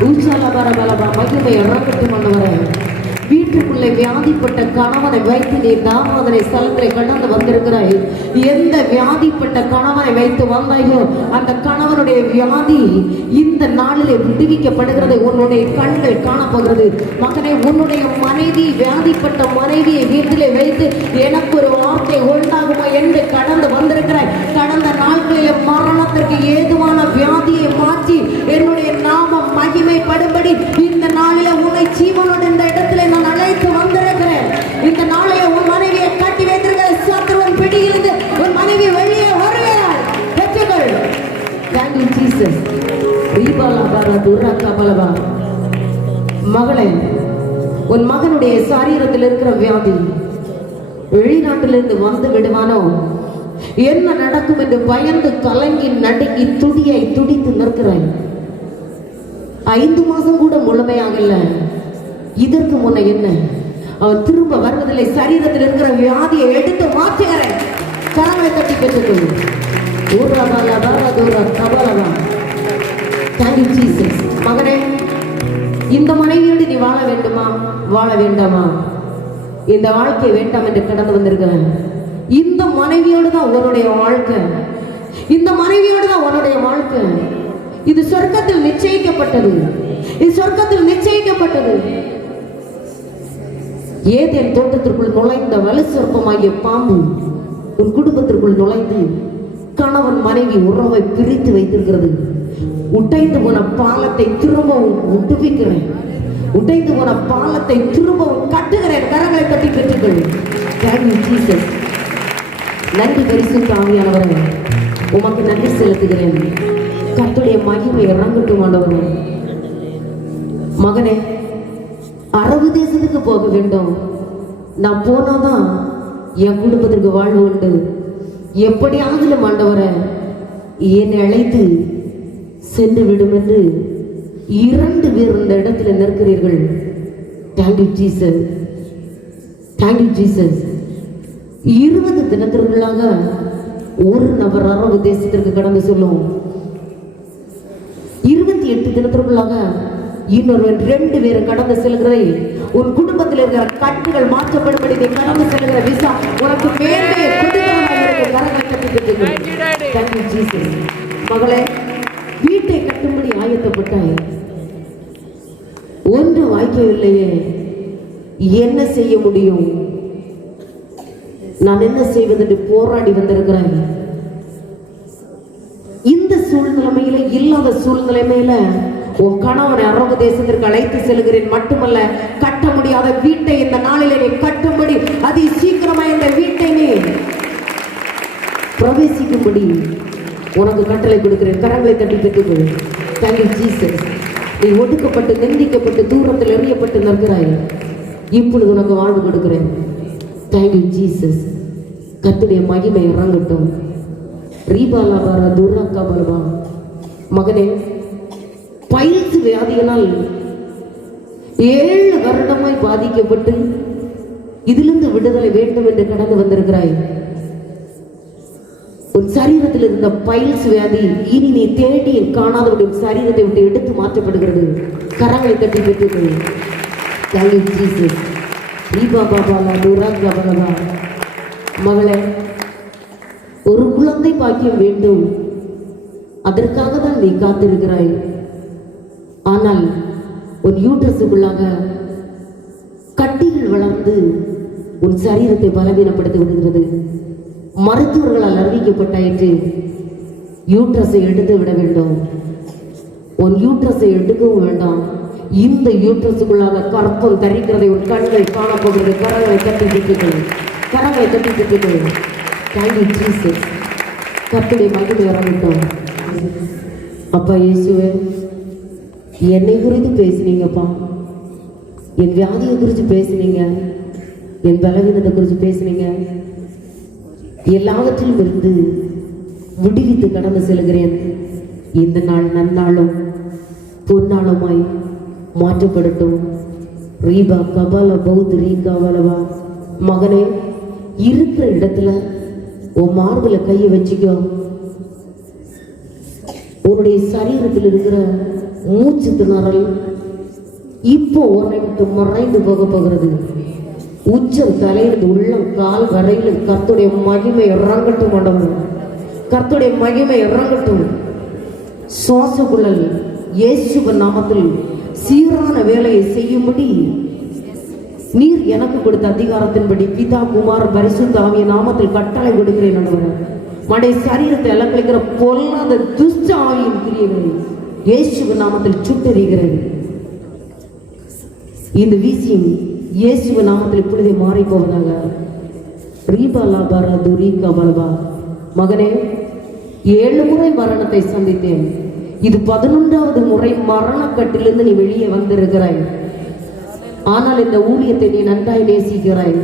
ஊச்சால பரபலபா. மகிமை இறங்கட்டும் ஆண்டவரே. வீட்டுக்குள்ளே வியாதிப்பட்ட கணவனை வைத்து நீ தாமதனை ஸ்தலங்களை கடந்து வந்திருக்கிறாய். எந்த வியாதிப்பட்ட கணவனை வைத்து வந்தாயோ அந்த கணவனுடைய வியாதி இந்த நாளிலே விடுவிக்கப்படுகிறது. உன்னுடைய கண்கள் காணப்போகிறது. மகனே, உன்னுடைய மனைவி, வியாதிப்பட்ட மனைவியை வீட்டிலே வைத்து எனக்கு ஒரு வார்த்தை உண்டாகுமா என்று கடந்து வந்திருக்கிறாய். கடந்த நாட்களில் மரணத்திற்கு ஏதுவான வியாதியை மாற்றி என்னுடைய நாமம் மகிமைப்படும்படி இந்த நாளில உன்னை ஜீவனோடு இந்த இடத்துல நான் அழைத்து வந்திருக்கிறேன். இந்த நாளில உன் மனைவியை கட்டி வைத்திருக்கிற சத்துருவின் பிடியிலிருந்து உன் மனைவி வெளியே வருகிறாள். பெற்றுக்கொள். Thank you Jesus. ரீபாலா பாரா துரா கபலபா. மகளே, உன் மகனுடைய சரீரத்தில் இருக்கிற வியாதி வெளிநாட்டிலிருந்து வந்து விடுவானோ, என்ன நடக்கும் என்று பயந்து கலங்கி நடுங்கி துடியை துடித்து நிற்கிறாய். 5 மாசம் கூட முழுமையாகல. இதற்கு முன்ன என்ன? அவன் திரும்ப வருவதில்லை. சரீரத்தில் இருக்கிற வியாதியை எடுத்து மாற்றுகிறேன். கரங்களை தட்டி பெற்றுக்கொள். மகனே, இந்த மனைவியோடு நீ வாழ வேண்டுமா, வாழ வேண்டாமா? இந்த வாழ்க்கை வேண்டாம் என்று கடந்து வந்திருக்கிறேன். இந்த மனைவியோடு தான் உன்னுடைய வாழ்க்கை, இந்த மனைவியோடு தான் உன்னுடைய வாழ்க்கை. இது சொர்க்கத்தில் நிச்சயிக்கப்பட்டது, இது சொர்க்கத்தில் நிச்சயிக்கப்பட்டது. ஏதேன் தோட்டத்திற்குள் நுழைந்த வலு சொற்பமாகிய பாம்பு உன் குடும்பத்திற்குள் நுழைந்து கணவன் மனைவி உறவை பிரித்து வைத்திருக்கிறது. உடைந்து போன பாலத்தை திரும்பவும் உடுவிக்கிறேன். உடைந்து போன பாலத்தை திரும்பவும் கட்டுகிறேன். கரங்களை கட்டி பெற்றுக்கொள். Thank you Jesus. நன்றி பரிசுத்த ஆவியானவரே, உமக்கு நன்றி செலுத்துகிறேன். கர்த்தருடைய மகிமை இறங்கட்டும் ஆண்டவரே. மகனே, அரபு தேசத்துக்கு போக வேண்டும். நான் போனாதான் என் குடும்பத்திற்கு வாழ்வு உண்டு. எப்படியாவது ஆண்டவரே என்னை அழைத்து சென்று விடும் என்று 2 பேர் இந்த இடத்துல நிற்கிறீர்கள். Thank you Jesus. Thank you Jesus. 20 தினத்திற்குள்ளாக ஒரு நபர் அரபு தேசத்திற்கு கடந்து சொல்லும். 28 தினத்திற்குள்ளாக இன்னொருவன் 2 பேரை கடந்து செல்கிறதை உன் குடும்பத்தில் இருக்கிற கட்டுகள் மாற்றப்படும்படி நீ கடந்து செல்கிற விசா உனக்கு மேலே மகளே, வீட்டை கட்டும்படி ஆயத்தப்பட்டாய். ஒன்று வாய்க்கவில்லையே, என்ன செய்ய முடியும்? நான் என்ன செய்வதென்று போராடி வந்திருக்கிறேன். இந்த சூழ்நிலைமையில, இல்லாத சூழ்நிலைமையில உன் கணவனை அரபு தேசத்திற்கு அழைத்து செல்கிறேன். மட்டுமல்ல, கட்ட முடியாத வீட்டை இந்த நாளிலே நீ கட்டும்படி அதி சீக்கிரமா இந்த வீட்டை நீ பிரவேசிக்கும்படி உனக்கு கட்டளை கொடுக்கிறேன். கரங்களை தட்டி பெற்றுக்கொள். Thank you Jesus. நீ ஒடுக்கப்பட்டு, நிந்திக்கப்பட்டு, தூரத்தில் எறியப்பட்டு நிற்கிறாய். இப்பொழுது உனக்கு வாழ்வு கொடுக்கிறேன். Thank you Jesus. கர்த்தருடைய மகிமை இறங்கட்டும். ரீபாலா பாரா துரா கபலபா. மகனே, பைல்ஸ் வியாதியினால் 7 வருடமாய் பாதிக்கப்பட்டு இதிலிருந்து விடுதலை வேண்டும் என்று கடந்து வந்திருக்கிறாய். உன் சரீரத்தில் இருந்த பைல்ஸ் வியாதி இனி நீ தேடி காணாதபடி உன் சரீரத்தை விட்டு எடுத்து மாற்றப்படுகிறது. கரங்களை தட்டி பெற்றுக்கள். மகளே, ஒரு குழந்தை பாக்கியம் வேண்டும், அதற்காக தான் நீ காத்திருக்கிறாய். ஆனால் உன் யூட்ரஸுக்குள்ளாக கட்டிகள் வளர்ந்து உன் சரீரத்தை பலவீனப்படுத்தி விடுகிறது. மருத்துவர்களால் அறிவிக்கப்பட்டாயிற்று, யூட்ரஸை எடுத்து விட வேண்டும். உன் யூட்ரஸை எடுக்கவும் வேண்டாம். இந்த யூட்ரஸுக்குள்ளாக கற்பம் தரிக்கிறதை உன் கண்கள் காணப்போகிறது. கரங்களை தட்டி திட்டுகள், கரங்களை தட்டி திட்டுகள். Thank you Jesus. கர்த்தருடைய மகிமை வரவிட்டோம். அப்பா இயேசுவே, என்னை குறித்து பேசுனீங்கப்பா, என் வியாதியை குறித்து பேசுனீங்க, என் பலவீனத்தை குறித்து பேசுனீங்க. எல்லாவற்றிலும் இருந்து விடுவித்து கடந்து செல்கிறேன். இந்த நாள் நன்னாளும் பொன்னாளுமாய் மாற்றப்படட்டும். ரீபா கபால பௌத் ரீகா வலவா. மகனே, இருக்கிற இடத்துல உன் மார்புல கையை வச்சுக்கோ. உன்னுடைய சரீரத்தில் இருக்கிற மூச்சு திணறல் இப்போ உன்னை விட்டு மறைந்து போக போகிறது. உச்சம் தலையிலிருந்து உள்ளம் கால் வரையிலும் கர்த்தருடைய மகிமை இறங்கட்டும். ஆண்டவர், கர்த்தருடைய மகிமை இறங்கட்டும். சுவாசக்குழல் இயேசுவின் நாமத்தில் சீரான வேலையை செய்யும்படி நீர் எனக்கு கொடுத்த அதிகாரத்தின்படி பிதா குமார் பரிசுத்த ஆவியின் நாமத்தில் கட்டளை கொடுக்கிறேன். ஆண்டவர், மடைய சரீரத்தை அலக்கழிக்கிற பொல்லாத துஷ்ட ஆவியின் கிரியைகளை இயேசுவின் நாமத்தில் சுட்டெறிகிறது. இந்த வீசியும் இயேசுவின் நாமத்தில் இப்பொழுதே மாறி போவதாக. மகனே, 7 முறை மரணத்தை சந்தித்தேன். இது 11வது முறை மரணக்கட்டிலிருந்து நீ வெளியே வந்திருக்கிறாய். ஆனால் இந்த ஊழியத்தை நீ நன்றாய் நேசிக்கிறாய்.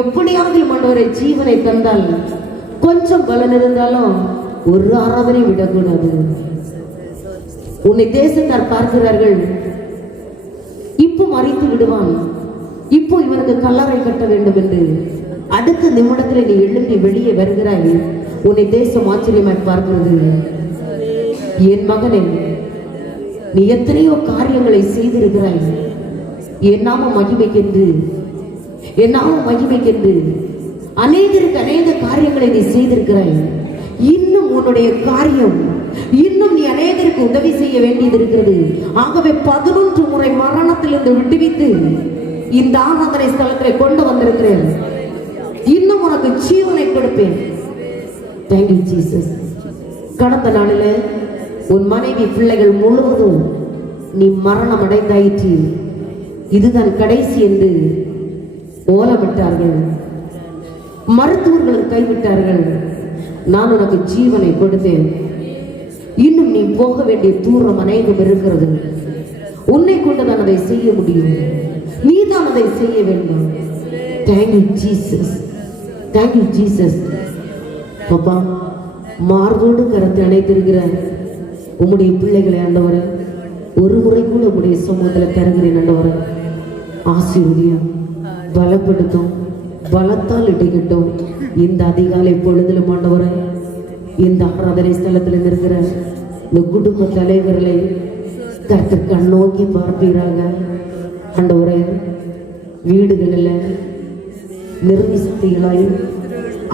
எப்படியாவது மன்னவரை ஜீவனை தந்தால் கொஞ்சம் பலன் இருந்தாலும் ஒரு ஆராதனை விடக்கூடாது. உன்னை தேசத்தார் பார்க்கிறார்கள், இப்போ மறித்து விடுவான், இப்போ இவனுக்கு கல்லறை கட்ட வேண்டும் என்று. அடுத்த நிமிடத்தில் நீ எழும்பி வெளியே வருகிறாய். உன்னை தேசம் ஆச்சரியமாய் பார்க்கிறது. என் மகனே, நீ எத்தனையோ காரியங்களை செய்திருக்கிறாய். என் நாமம் மகிமைக்கென்று, என் நாமம் மகிமைக்கென்று அநேகருக்கு அநேக காரியங்களை நீ செய்திருக்கிறாய். இன்னும் உன்னுடைய காரியம், இன்னும் நீ அநேகருக்கு உதவி செய்ய வேண்டியது இருக்கிறது. ஆகவே 11 முறை மரணத்திலிருந்து விடுவித்து இந்த ஆராதனை ஸ்தலத்தில் கொண்டு வந்திருக்கிறேன். இன்னும் உனக்கு ஜீவனை கொடுப்பேன். Thank you Jesus. கடந்த நாளில் உன் மனைவி பிள்ளைகள் முழுவதும் நீ மரணம் அடைந்தாயிற்று, இதுதான் கடைசி என்று ஓலமிட்டார்கள். மருத்துவர்கள் கைவிட்டார்கள். நான் உனக்கு ஜீவனை கொடுத்தேன். இன்னும் நீ போக வேண்டிய தூரம் அநேகம் இருக்கிறது. உன்னை கொண்டுதான் அதை செய்ய முடியும். நீ தான் அதை செய்ய வேண்டும். Thank you Jesus. Thank you Jesus. அப்பா, மார்போடு கரத்தை அணைத்திருக்கிற உம்முடைய பிள்ளைகளை ஆண்டவரை ஒரு முறை கூட உம்முடைய சமூகத்தில் தருகிறேன். ஆண்டவரை ஆசீர்வதியும், பலப்படுத்தும், பலத்தால் இட்டுக்கிட்டோம். இந்த அதிகாலை பொழுதிலும் ஆண்டவரை இந்த ஆராதனை ஸ்தலத்தில் இருக்கிற இந்த குடும்ப தலைவர்களை கர்த்தர் கண்ணோக்கி பார்ப்பீராக. ஆண்டவரே, வீடுகளில் நிர்விசக்திகளாய்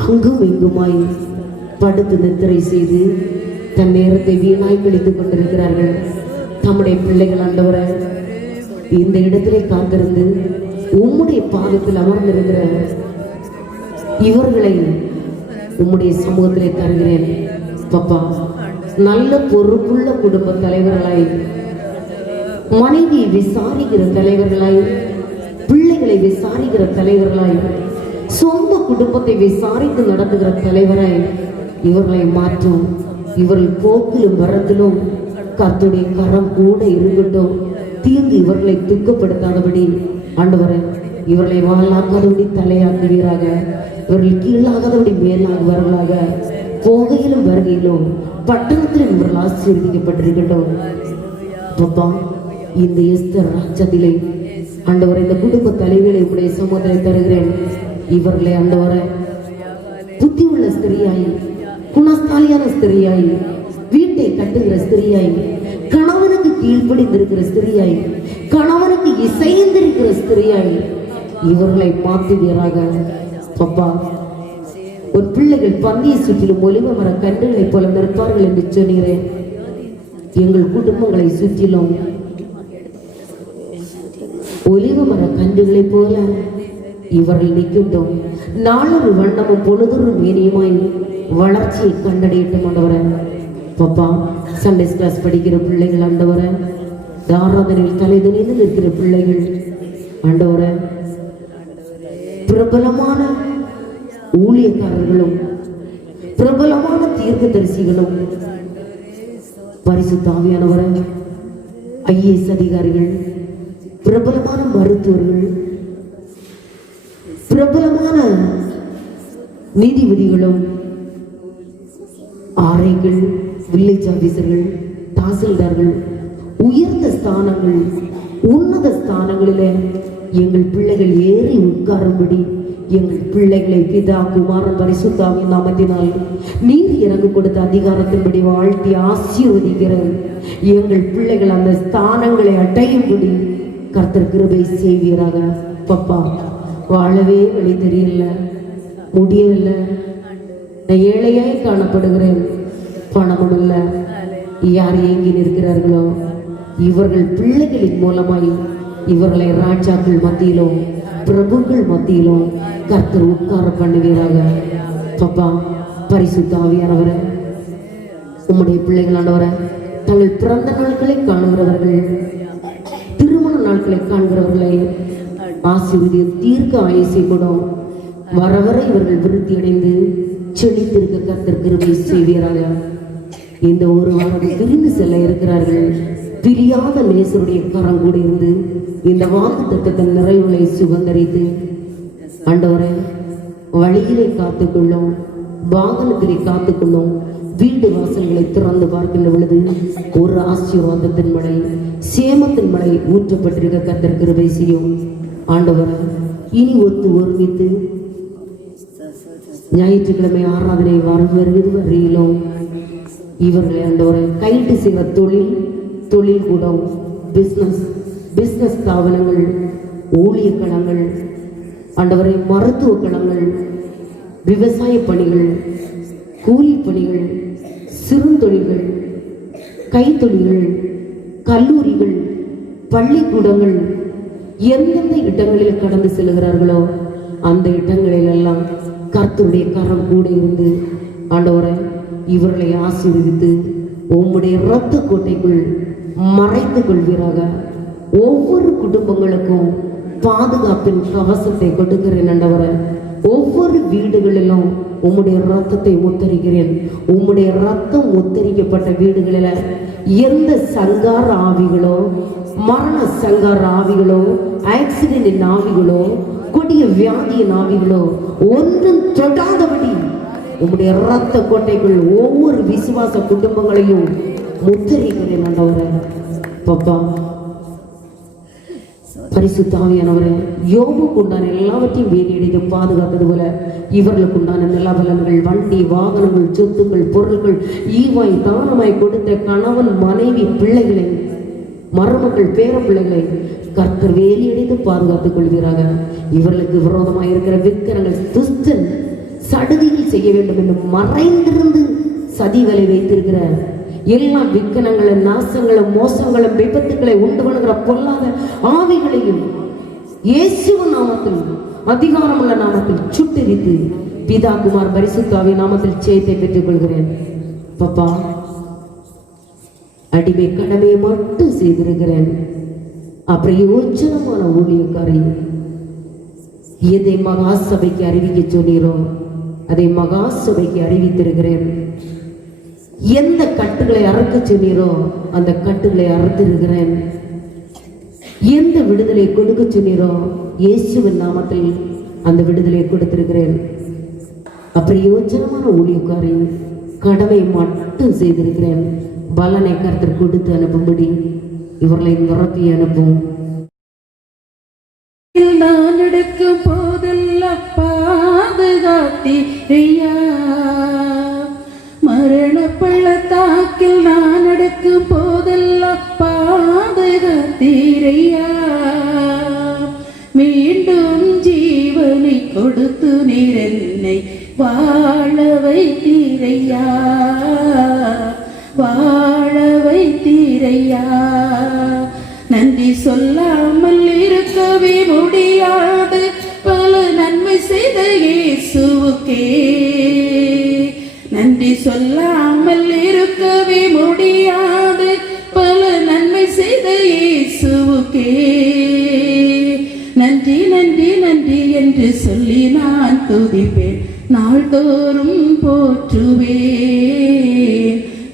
அங்கும் இங்குமாய் படுத்து நித்திரை செய்து தன் நேரத்தை வீணாய் கழித்துக் கொண்டிருக்கிறார்கள் தம்முடைய பிள்ளைகள். ஆண்டவரே, இந்த இடத்திலே காத்திருந்து உம்முடைய பாதத்தில் அமர்ந்திருக்கிற இவர்களை உம்முடைய சமூகத்திலே தருகிறேன். பாப்பா, நல்ல பொறுப்புள்ள குடும்ப தலைவர்களாய், மனைவி விசாரிக்கிற தலைவர்களாய், பிள்ளைகளை விசாரிக்கிற தலைவர்களாய், சொந்த குடும்பத்தை விசாரித்து நடத்துகிற தலைவராய் இவர்களை மாற்றும். இவர்கள் போக்கிலும் வரத்திலும் கர்த்தருடைய கரம் கூட இருக்கட்டும். தீங்கு இவர்களை துக்கப்படுத்தாதபடி ஆண்டவரே, இவர்களை வாழாக்காதபடி தலையாக்குவீராக. இவர்கள் கீழாகாதபடி மேலாகுவார்களாக. போகையிலும் வருகையிலும் பட்டணத்தில் இவர்கள் ஆசீர்வதிக்கப்பட்டிருக்கட்டும். அப்பா, இந்த எஸ்தர் ராஜ்யத்திலே ஆண்டவரை இந்த குடும்ப தலைவிகளை உடைய சமூகத்தை தருகிறேன். இவர்களை ஆண்டவரை புத்தி உள்ள ஸ்திரியாய், குணஸ்தாலியான ஸ்திரியாய், வீட்டை கட்டுகிற ஸ்திரியாய், கணவனுக்கு கீழ்ப்படிந்திருக்கிற ஸ்திரியாய், கணவனுக்கு இசைந்திருக்கிற ஸ்திரியாய் இவர்களை மாற்றுவீராக. அப்பா, ஒரு பிள்ளைகள் பந்தியை சுற்றிலும் ஒலிவ மர கன்றுகளைப் போல நிற்பார்கள் என்று சொன்னீரேன். எங்கள் குடும்பங்களை சுற்றிலும் ஒலிவ மர கன்றுகளைப் போல இவர்கள் நிற்கட்டும். நாளொரு வண்ணமும் பொழுதொரு மேனியுமாய் வளர்ச்சியை கண்டடையட்டும். ஆண்டவரே, பாப்பா, சண்டே கிளாஸ் படிக்கிற பிள்ளைகள் ஆண்டவரே, ஆராதனையில் தலைதனிந்து நிற்கிற பிள்ளைகள் ஆண்டவரே, பிரபலமான ஊழியக்காரர்களும் பிரபலமான தீர்க்கதரிசிகளும் பரிசுத்த ஆவியானவரே, IAS அதிகாரிகள், பிரபலமான மருத்துவர்கள், பிரபலமான நீதிபதிகளும், ஆரைகள், வில்லேஜ் ஆபீசர்கள், தாசில்தார்கள், உயர்ந்த ஸ்தானங்கள், உன்னத ஸ்தானங்களிலே எங்கள் பிள்ளைகள் ஏறி உட்காரும்படி எங்கள் பிள்ளைகளை பிதா குமாரன் பரிசுத்த ஆவியின் நாமத்தினால் நீர் எனக்கு கொடுத்த அதிகாரத்தின்படி வாழ்த்தி ஆசீர்வதிக்கிற எங்கள் பிள்ளைகள் அந்த ஸ்தானங்களை அடையும்படி கர்த்தர் கிருபை செய்வீராக. பப்பா, வாழவே வழி தெரியல, முடியவில்லை, நான் ஏழையாய் காணப்படுகிறேன், பணமும் இல்லை. யார் ஏங்கி நிற்கிறார்களோ இவர்கள் பிள்ளைகளின் மூலமாய் இவர்களை ராஜாக்கள் மத்தியிலும் பிரபுக்கள் மத்தியிலும் கர்த்தர் உட்கார பண்ணுவீராக. பப்பா, பரிசுத்த ஆவியானவரே, உம்முடைய பிள்ளைகளானவரை தங்கள் பிறந்த நாட்களை காணுகிறவர்கள், திருமண நாட்களை காண்கிறவர்களை ஆசீர்வதிய தீர்க்க ஆயுசை கொடும். வர வர இவர்கள் விருத்தி அடைந்து செழித்திருக்க கர்த்தர் கிருபை செய்வீராக. இந்த ஒரு வாரம் பிரிந்து செல்ல இருக்கிறார்கள். பிரியாத நேசருடைய கரம் கூட இருந்து இந்த வாக்குத்தத்தத்தின் நிறைவுகளை சுகந்தரித்து ஆண்டவரை வழியிலே காத்துக்கொள்ளும், வாகனத்திலே காத்துக்கொள்ளும், வீட்டு வாசல்களை திறந்து பார்க்கின்ற பொழுது ஒரு ஆசீர்வாதத்தின் மழை, சேமத்தின் மழை ஊற்றப்பட்டிருக்க கர்த்தர் கிருபை செய்யும். ஆண்டவரை இனி ஒருமித்து ஞாயிற்றுக்கிழமை ஆராதனை வருகிறது வரையிலும் இவர்களை ஆண்டவரை கைட்டு செய்கிற தொழில் கூடம், பிஸ்னஸ் ஸ்தாபனங்கள், ஊழிய களங்கள், ஆண்டவரை மருத்துவ களங்கள், விவசாய பணிகள், கூலி பணிகள், சிறு தொழில்கள், கைத்தொழில்கள், கல்லூரிகள், பள்ளிக்கூடங்கள், எந்தெந்த இடங்களில் கடந்து செல்கிறார்களோ அந்த இடங்களிலெல்லாம் கர்த்தருடைய கரம் கூட இருந்து ஆண்டவரை இவர்களை ஆசீர்வதித்து உம்முடைய இரத்த கோட்டைக்குள் மறைத்துக் கொள்வீராக. ஒவ்வொரு குடும்பங்களுக்கும் பாதுகாப்பின் கவசத்தை கொடுக்கிறேன் ஆண்டவரை. ஒவ்வொரு வீடுகளிலும் உம்முடைய ரத்தத்தை முத்தரிக்கிறேன். உம்முடைய ரத்தம் முத்தரிக்கப்பட்ட வீடுகளில் எந்த சங்கார ஆவிகளோ, மரண சங்கார ஆவிகளோ, ஆக்சிடென்டின் ஆவிகளோ, கொடிய வியாதியின் ஆவிகளோ ஒன்றும் தொடாதபடி உம்முடைய ரத்த கோட்டைக்குள் ஒவ்வொரு விசுவாச குடும்பங்களையும் முத்தரிக்கிறேன் ஆண்டவரே. பாப்பா, பரிசுத்த ஆவியானவரே, யோபுக்கு உண்டான எல்லாவற்றையும் வேலியடித்து பாதுகாத்தது போல இவர்களுக்கு உண்டான நிலபலன்கள், வண்டி வாகனங்கள், சொத்துக்கள், பொருட்கள், ஈவாய் தானமாய் கொடுத்த கணவன், மனைவி, பிள்ளைகளை, மருமக்கள், பேர பிள்ளைகளை கர்த்தர் வேலியடித்து பாதுகாத்துக் கொள்கிறாங்க. இவர்களுக்கு விரோதமாக இருக்கிற விக்கிரங்கள், துஷ்டன் சடுதியில் செய்ய வேண்டும் என்று மறைந்திருந்து சதிகளை வைத்திருக்கிற எல்லா விக்கனங்களும், நாசங்களும், மோசங்களும், விபத்துக்களை உண்டு பண்ணுகிற பொல்லாத ஆவிகளையும் இயேசுவின் நாமத்தில், அதிகாரமுள்ள நாமத்தில் சுட்டெரித்து பிதா குமார் பரிசுத்த ஆவி நாமத்தில் ஜெயத்தை பெற்றுக் கொள்கிறேன். பாப்பா, அடிமை கடமையை மட்டும் செய்திருக்கிறேன். அப்பிரயோஜனமான ஊழியக்காரி எதை மகா சபைக்கு அறிவிக்க சொன்னீரோ அதை மகா சபைக்கு அறிவித்திருக்கிறேன். எந்த கட்டுகளை அறுக்க சொன்னீரோ அந்த கட்டுகளை அறுத்திருக்கிறேன். எந்த விடுதலை கொடுக்க சொன்னீரோ இயேசுவின் நாமத்தில் அந்த விடுதலை கொடுத்திருக்கிறேன். அப்பிரயோஜனமான ஊழியக்காரி கடமை மட்டும் செய்திருக்கிறேன். பலனை கர்த்தர் கொடுத்து அனுப்பும்படி இவர்களை நிரப்பி அனுப்பும். நான் எடுக்கும் போதெல்லாம் பாதுகாத்தீரையா, மரண பள்ளத்தாக்கில் நான் எடுக்கும் போதெல்லாம் பாதுகாத்தீரையா, மீண்டும் ஜீவனை கொடுத்து நீர் என்னை வாழ வைத்தீரையா, வாழ வைத்தீரையா. நன்றி சொல்லாமல் இருக்கவே முடியாது, பல நன்மை செய்த இயேசுவுக்கே. நன்றி சொல்லாமல் இருக்கவே முடியாது, பல நன்மை செய்த இயேசுவுக்கே. நன்றி நன்றி நன்றி என்று சொல்லி நான் துதிப்பேன், நாள்தோறும் போற்றுவேன்,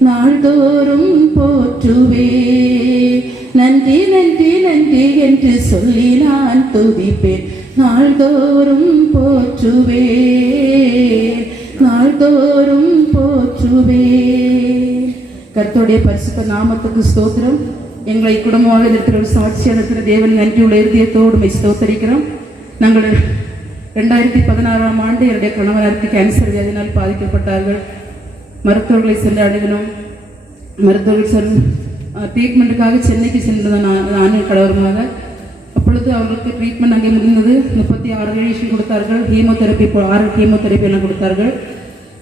நாள்தோறும் போற்றுவேன். நன்றி நன்றி நன்றி என்று சொல்லி நான் துதிப்பேன், நாள்தோறும் போற்றுவேன், நாள்தோறும் போற்றுவேன். கர்த்தருடைய பரிசுத்த நாமத்துக்கு ஸ்தோத்திரம். எங்களை குடும்பமாக இருக்கிற சாட்சியாக இருக்கிற தேவன் நன்றியுள்ள இருதயத்தோடு ஸ்தோத்தரிக்கிறோம். நாங்கள் 2016ஆம் ஆண்டு என்னுடைய கணவருக்கு கேன்சர் வியாதியினால் பாதிக்கப்பட்டார்கள். மருத்துவர்களை சென்று அணுகினோம். மருத்துவர்கள் ட்ரீட்மெண்ட்டுக்காக சென்னைக்கு சென்றதான் நானும் கணவருமாக. அப்பொழுது அவர்களுக்கு ட்ரீட்மெண்ட் அங்கே முடிந்தது. 36 ரேடியேஷன் கொடுத்தார்கள், கீமோதெரப்பி 6 கீமோதெரப்பி எல்லாம் கொடுத்தார்கள்.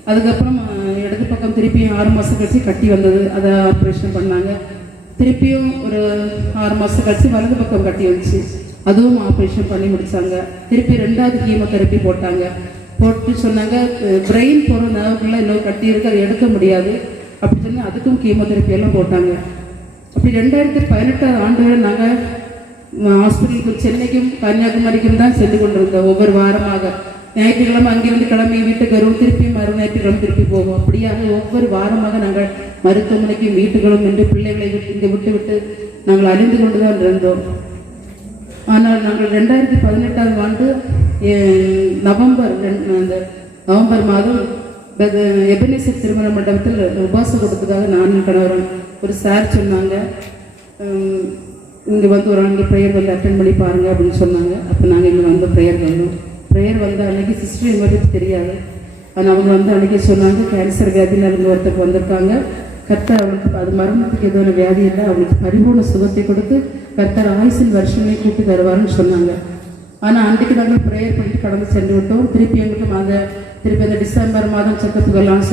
அதுக்கப்புறம் இடது பக்கம் திருப்பி 6 மாதம் கழிச்சு கட்டி வந்தது, அதை ஆப்ரேஷன் பண்ணாங்க. திருப்பியும் ஒரு 6 மாதம் கழிச்சு வலது பக்கம் கட்டி வந்துச்சு, அதுவும் ஆப்ரேஷன் பண்ணி முடித்தாங்க. திருப்பி 2வது கீமோதெரப்பி போட்டாங்க. போட்டு சொன்னாங்க பிரெயின் போகிற நர்வுக்குள்ளே இன்னும் கட்டி இருக்கு, அதை எடுக்க முடியாது அப்படி சொல்லி அதுக்கும் கீமோதெரப்பி எல்லாம் போட்டாங்க. அப்படி 2018ஆம் ஆண்டு நாங்கள் ஹாஸ்பிட்டலுக்கு சென்னைக்கும் கன்னியாகுமரிக்கும் தான் சென்று கொண்டிருந்தோம். ஒவ்வொரு வாரமாக ஞாயிற்றுக்கிழமை அங்கிருந்து கிளம்பி வீட்டுக்கு வருவோம், திருப்பி மறு ஞாயிற்றுக்கிழமை திருப்பி போவோம். அப்படியாக ஒவ்வொரு வாரமாக நாங்கள் மருத்துவமனைக்கும் வீட்டுகளும் என்று பிள்ளைகளை இங்கே விட்டு விட்டு நாங்கள் அறிந்து கொண்டு தான் இருந்தோம். ஆனால் நாங்கள் 2018ஆம் ஆண்டு நவம்பர் மாதம் எபனேசர் திருமண மண்டபத்தில் உபாச கூட்டத்துக்காக நானும் கணவரும் ஒரு சார் சொன்னாங்க, இங்கே வந்து ஒரு அங்கே ப்ரேயர் வந்து அட்டென்ட் பண்ணி பாருங்கள் அப்படின்னு சொன்னாங்க. அப்போ நாங்கள் இங்கே வந்து ப்ரேயர் வந்தோம். ப்ரேயர் வந்து அன்றைக்கி சிஸ்டர் எங்களுக்கு தெரியாது, ஆனால் அவங்க வந்து அன்றைக்கி சொன்னாங்க கேன்சர் வியாதியில் இருந்து ஒருத்தருக்கு வந்திருக்காங்க. கர்த்தர் அவளுக்கு அது மரணத்துக்கு எதுவும் வியாதி இல்லை, அவளுக்கு பரிபூர்ண சுகத்தை கொடுத்து கர்த்தர் ஆயுசின் வருஷமே கூட்டி தருவார்னு சொன்னாங்க. ஆனால் அன்றைக்கு நாங்கள் ப்ரேயர் பண்ணிட்டு கடந்து சென்று விட்டோம். திருப்பி எங்களுக்கு திருப்பி அந்த டிசம்பர் மாதம் செக்கப்புகள்லாம்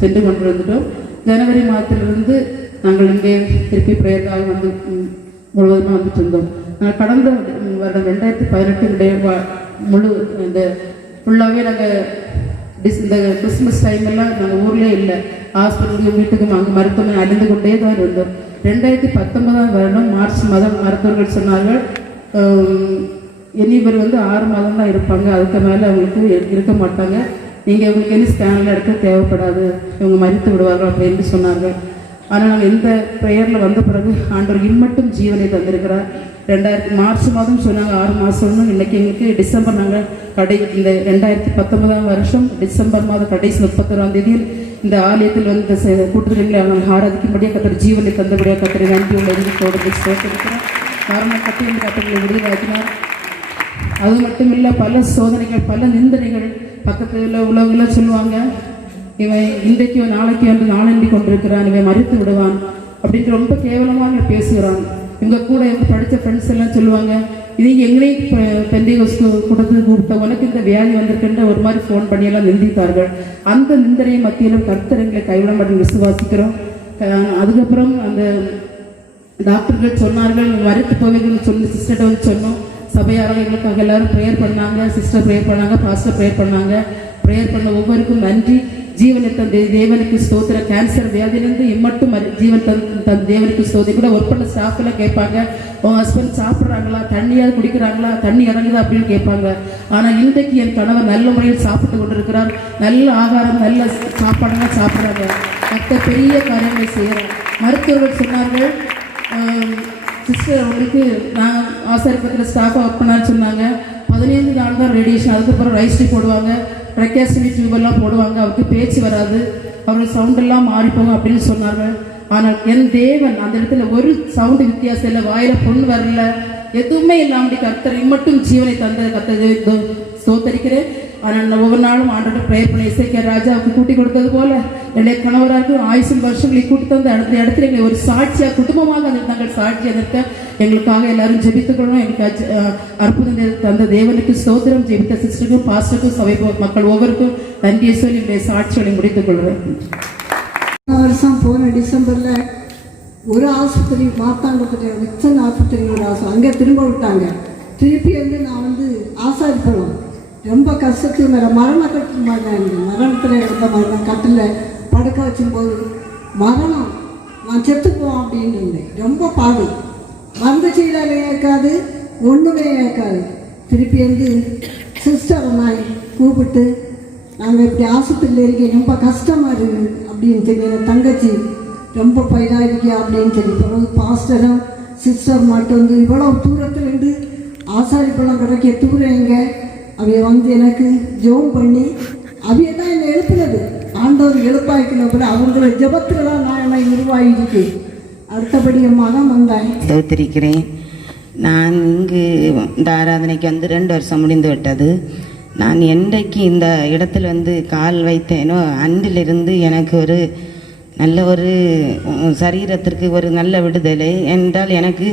சென்று கொண்டு வந்துட்டோம். ஜனவரி மாதத்திலிருந்து நாங்கள் இங்கே திருப்பி ப்ரேயருக்காக வந்து முழுவதுமாக வந்துட்டு இருந்தோம். நாங்கள் கடந்த வருடம் 2018 முழு இந்த ஃபுல்லாகவே நாங்கள் இந்த கிறிஸ்மஸ் டைமெல்லாம் நாங்கள் ஊர்லேயே இல்லை, ஹாஸ்பிட்டலுக்கும் வீட்டுக்கும் அங்கே மருத்துவமனை அழிந்து கொண்டே தான் இருந்தோம். 2019ஆம் வருடம் மார்ச் மாதம் மருத்துவர்கள் சொன்னார்கள் இனி இவர் வந்து 6 மாதம் தான் இருப்பாங்க, அதுக்கு மேலே அவங்களுக்கு இருக்க மாட்டாங்க, நீங்கள் இவங்களுக்கு இனி ஸ்கேனில் எடுக்க தேவைப்படாது, இவங்க மறித்து விடுவார்கள் அப்படின்னு சொன்னார்கள். ஆனால் நாங்கள் இந்த ப்ரேயரில் வந்த பிறகு ஆண்டவர் இம்மட்டும் ஜீவனை தந்திருக்கிறார். மார்ச் மாதம் சொன்னாங்க 6 மாதம்னு, இன்றைக்கி எங்களுக்கு டிசம்பர் நாங்கள் இந்த 2019ஆம் வருஷம் டிசம்பர் மாதம் கடைசி 31ஆம் தேதியில் இந்த ஆலயத்தில் வந்து கூட்டுறவுகளை அவங்க ஆராதிக்கும்படியாக கத்தர் ஜீவனை தந்தபடியாக கத்தரை நன்றி உள்ள எதிர்ப்போடு இருக்கிறோம். காரணம் கட்டி வந்து கத்தர்களை விடுதலாக்கினார். அது மட்டும் இல்லை, பல சோதனைகள் பல நிந்தனைகள் பக்கத்தில் உலகெல்லாம் சொல்லுவாங்க, இவன் இன்றைக்கு நாளைக்கு வந்து நாளன்றி கொண்டிருக்கிறான், இவன் மறுத்து விடுவான் அப்படின்ட்டு ரொம்ப கேவலமாக பேசுகிறான். இவங்க கூட எங்கள் படித்த ஃப்ரெண்ட்ஸ் எல்லாம் சொல்லுவாங்க, இது எங்களையும் பெந்தைகோஸ்து கூட்டத்துக்கு கூப்பிட்ட உனக்கு இந்த வியாதி வந்திருக்குன்ற ஒரு மாதிரி ஃபோன் பண்ணியெல்லாம் நிந்தித்தார்கள். அந்த நிந்தனை மத்தியிலும் கர்த்தர் எங்களை கைவிட மாட்டேன் விசுவாசிக்கிறோம். அதுக்கப்புறம் அந்த டாக்டர்கள் சொன்னார்கள் மறுத்து போவீங்கன்னு சொல்லி சிஸ்டர்கிட்ட வந்து சொன்னோம். சபையாளர்கள் எங்களுக்காக எல்லாரும் ப்ரேயர் பண்ணாங்க, சிஸ்டர் ப்ரேயர் பண்ணாங்க, பாஸ்டர் ப்ரேயர் பண்ணாங்க. ப்ரேயர் பண்ண ஒவ்வொருக்கும் நன்றி. ஜீவனை தந்த தேவனுக்கு ஸ்தோத்திர. கேன்சர் வியாதியிலிருந்து இம்மட்டும் ஜீவன் தந்த தேவனுக்கு ஸ்தோத்திரம். கூட ஒர்க் பண்ண ஸ்டாஃப் எல்லாம் கேட்பாங்க, உங்கள் ஹஸ்பண்ட் சாப்பிட்றாங்களா, தண்ணியாவது குடிக்கிறாங்களா, தண்ணி இறங்குதா அப்படின்னு கேட்பாங்க. ஆனால் இன்றைக்கு என் கணவர் நல்ல முறையில் சாப்பிட்டு கொண்டிருக்கிறார், நல்ல ஆகாரம் நல்ல சாப்பாடுலாம் சாப்பிட்றாங்க. மற்ற பெரிய காரியங்களை செய்கிறார். மருத்துவர்கள் சொன்னார்கள், சிஸ்டர் உங்களுக்கு நாங்கள் ஆசாரிப்பத்தில் ஸ்டாஃபாக ஒர்க் பண்ணான்னு சொன்னாங்க. 15 நாள் தான் ரேடியேஷன், அதுக்கப்புறம் ரைஸ்டி போடுவாங்க, ட்ரெக்காஸ்டமி டியூபெல்லாம் போடுவாங்க, அவருக்கு பேச்சு வராது. அவர்கள் சவுண்டெல்லாம் மாறிப்போகும் அப்படின்னு சொன்னார்கள். ஆனால் என் தேவன் அந்த இடத்துல ஒரு சவுண்டு வித்தியாசம் இல்லை, வாயில பொண்ணு வரல, எதுவுமே இல்லாமடி கர்த்தர் இம்மட்டும் ஜீவனை தந்த கர்த்தர் ஸ்தோத்தரிக்கிறேன். ஆனால் நான் ஒவ்வொரு நாளும் ஆண்டோட ப்ரேயர் பண்ணி இசைக்கிய ராஜாவுக்கு கூட்டி கொடுத்தது போல என்னுடைய கணவராக ஆயுசும் வருஷங்களை கூட்டி தந்து அந்த இடத்துல எங்களை ஒரு சாட்சியாக குடும்பமாக அந்த நாங்கள் சாட்சியாக நிற்க எங்களுக்காக எல்லாரும் ஜெபித்துக்கொள்ளணும். எனக்கு அற்புதம் தந்த தேவனுக்கு ஸ்தோத்திரம். ஜெபித்த சிஸ்டருக்கும் பாஸ்டருக்கும் சபை மக்கள் ஒவ்வொருக்கும் நன்றியை சொல்லி என்னுடைய சாட்சிகளை முடித்துக் கொள்கிறேன். வருஷம் போன டிசம்பரில் ஒரு ஆஸ்பத்திரி மாத்தாண்டத்தில் விக்சன் ஆஸ்பத்திரி ஒரு அங்கே திரும்ப விட்டாங்க. திருப்பி நான் ஆசாரிப்பழம் ரொம்ப கஷ்டத்துக்கு மேலே மரணத்தில் இருந்த மரணம் கட்டில் படுக்க வச்சும்போது மரணம் நான் செத்துக்குவோம் அப்படின்னு இருந்தேன். ரொம்ப பாடு, மருந்து சீலாலே கேட்காது, ஒன்றுமே கேட்காது. திருப்பி சிஸ்டரை நான் கூப்பிட்டு நாங்கள் இப்படி ஆஸ்பத்திரியில் இருக்கேன், ரொம்ப கஷ்டமாக இருக்குது அப்படின்னு சொல்லி என் தங்கச்சி ரொம்ப பயிராக இருக்கியா அப்படின்னு சொல்லி பிறகு பாஸ்டரும் சிஸ்டர் மட்டும் இவ்வளோ தூரத்தில் இருந்து ஆசாரிப்பழம் கிடைக்க தூரம் எங்க அவைய எனக்கு ஜோம் பண்ணி அவைய தான் என்னை எழுப்பினது. ஆண்டவர் எழுப்பாய்க்கினப்பட அவங்கள ஜபத்தில் தான் நான் என்னை உருவாகிருக்கு. அடுத்தபடி என் மகன் வந்தேன். ஸ்தோத்திரிக்கிறேன். நான் இங்கு இந்த ஆராதனைக்கு 2 வருஷம் முடிந்து விட்டது. நான் என்றைக்கு இந்த இடத்துல கால் வைத்தேனோ அன்றிலிருந்து எனக்கு ஒரு நல்ல ஒரு சரீரத்திற்கு ஒரு நல்ல விடுதலை. என்றால் எனக்கு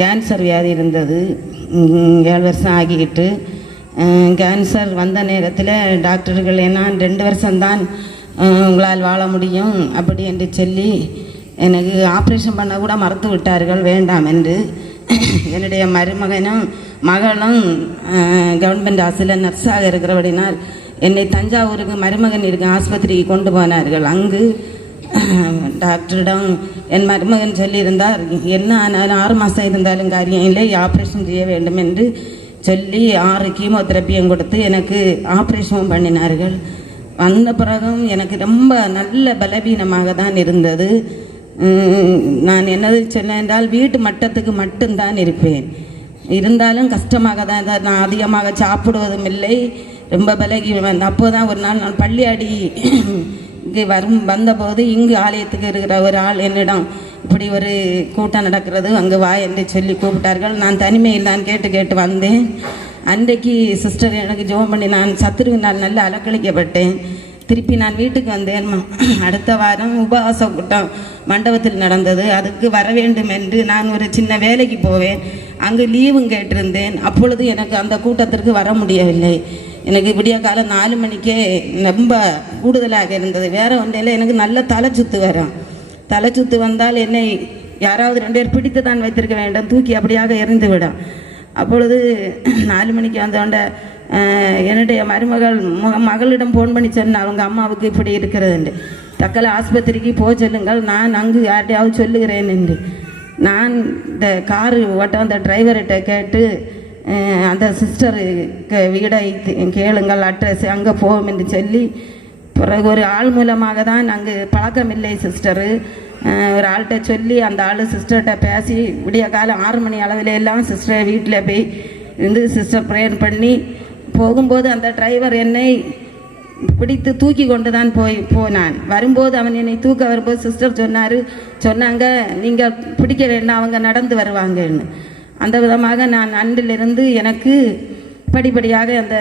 கேன்சர் வியாதி இருந்தது. 7 வருஷம் ஆகிட்டு கேன்சர் வந்த நேரத்தில் டாக்டர்கள் நான் 2 வருஷம்தான் உங்களால் வாழ முடியும் அப்படி என்று சொல்லி எனக்கு ஆப்ரேஷன் பண்ண கூட மறுத்து விட்டார்கள், வேண்டாம் என்று. என்னுடைய மருமகனும் மகளும் கவர்மெண்ட் ஹாஸ்பிட்டலில் நர்ஸாக இருக்கிறபடினால் என்னை தஞ்சாவூருக்கு மருமகன் இருக்க ஆஸ்பத்திரிக்கு கொண்டு போனார்கள். அங்கு டாக்டரிடம் என் மருமகன் சொல்லியிருந்தார், என்ன ஆனாலும் 6 மாதம் இருந்தாலும் காரியம் இல்லை, ஆப்ரேஷன் செய்ய வேண்டும் என்று சொல்லி 6 கீமோதெரப்பியும் கொடுத்து எனக்கு ஆப்ரேஷனும் பண்ணினார்கள். வந்த பிறகும் எனக்கு ரொம்ப நல்ல பலவீனமாக தான் இருந்தது. நான் என்னது சொன்ன என்றால் வீட்டு மட்டத்துக்கு மட்டும்தான் இருப்பேன். இருந்தாலும் கஷ்டமாக தான் நான் அதிகமாக சாப்பிடுவதும் இல்லை, ரொம்ப பலகி வந்தேன். அப்போ தான் ஒரு நாள் நான் பள்ளியாடி இங்கே வந்தபோது இங்கு ஆலயத்துக்கு இருக்கிற ஒரு ஆள் என்னிடம் இப்படி ஒரு கூட்டம் நடக்கிறது அங்கே வா என்று சொல்லி கூப்பிட்டார்கள். நான் தனிமையில் தான் கேட்டு வந்தேன். அன்றைக்கு சிஸ்டர் எனக்கு ஜெபம் பண்ணி நான் சத்துருவினால் நல்ல அலக்களிக்கப்பட்டேன். திருப்பி நான் வீட்டுக்கு வந்தேன். அடுத்த வாரம் உபவாச கூட்டம் மண்டபத்தில் நடந்தது, அதுக்கு வர வேண்டும் என்று நான் ஒரு சின்ன வேலைக்கு போவேன். அங்கு லீவும் கேட்டிருந்தேன். அப்பொழுது எனக்கு அந்த கூட்டத்திற்கு வர முடியவில்லை. எனக்கு விடிய காலம் 4 மணிக்கே ரொம்ப கூடுதலாக இருந்தது. வேறு ஒன்றையில் எனக்கு நல்ல தலை சுத்து வரும். தலை சுத்து வந்தால் என்னை யாராவது 2 பேர் பிடித்து தான் வைத்திருக்க வேண்டும், தூக்கி அப்படியாக எறிந்து விடும். அப்பொழுது 4 மணிக்கு வந்தோண்ட என்னுடைய மகளிடம் ஃபோன் பண்ணி சொன்னேன், அவங்க அம்மாவுக்கு இப்படி இருக்கிறது, தக்கலை ஆஸ்பத்திரிக்கு போக சொல்லுங்கள், நான் அங்கு யார்கிட்டையாவது சொல்லுகிறேன் என்று. நான் இந்த காரு ஓட்ட அந்த டிரைவர்கிட்ட கேட்டு அந்த சிஸ்டருக்கு வீடை கேளுங்கள், அட்ரஸ், அங்கே போவோம் என்று சொல்லி பிறகு ஒரு ஆள் மூலமாக தான் அங்கு பழக்கமில்லை சிஸ்டரு, ஒரு ஆள்கிட்ட சொல்லி அந்த ஆள் சிஸ்டர்கிட்ட பேசி விடிய காலம் 6 மணி அளவில் எல்லாம் சிஸ்டரை வீட்டில் போய் இருந்து சிஸ்டர் ப்ரேயர் பண்ணி போகும்போது அந்த டிரைவர் என்னை பிடித்து தூக்கி கொண்டு தான் போனான். வரும்போது அவன் என்னை தூக்க வரும்போது சிஸ்டர் சொன்னாங்க நீங்கள் பிடிக்க வேண்டாம், அவங்க நடந்து வருவாங்கன்னு. அந்த விதமாக நான் அன்றிலிருந்து எனக்கு படிப்படியாக அந்த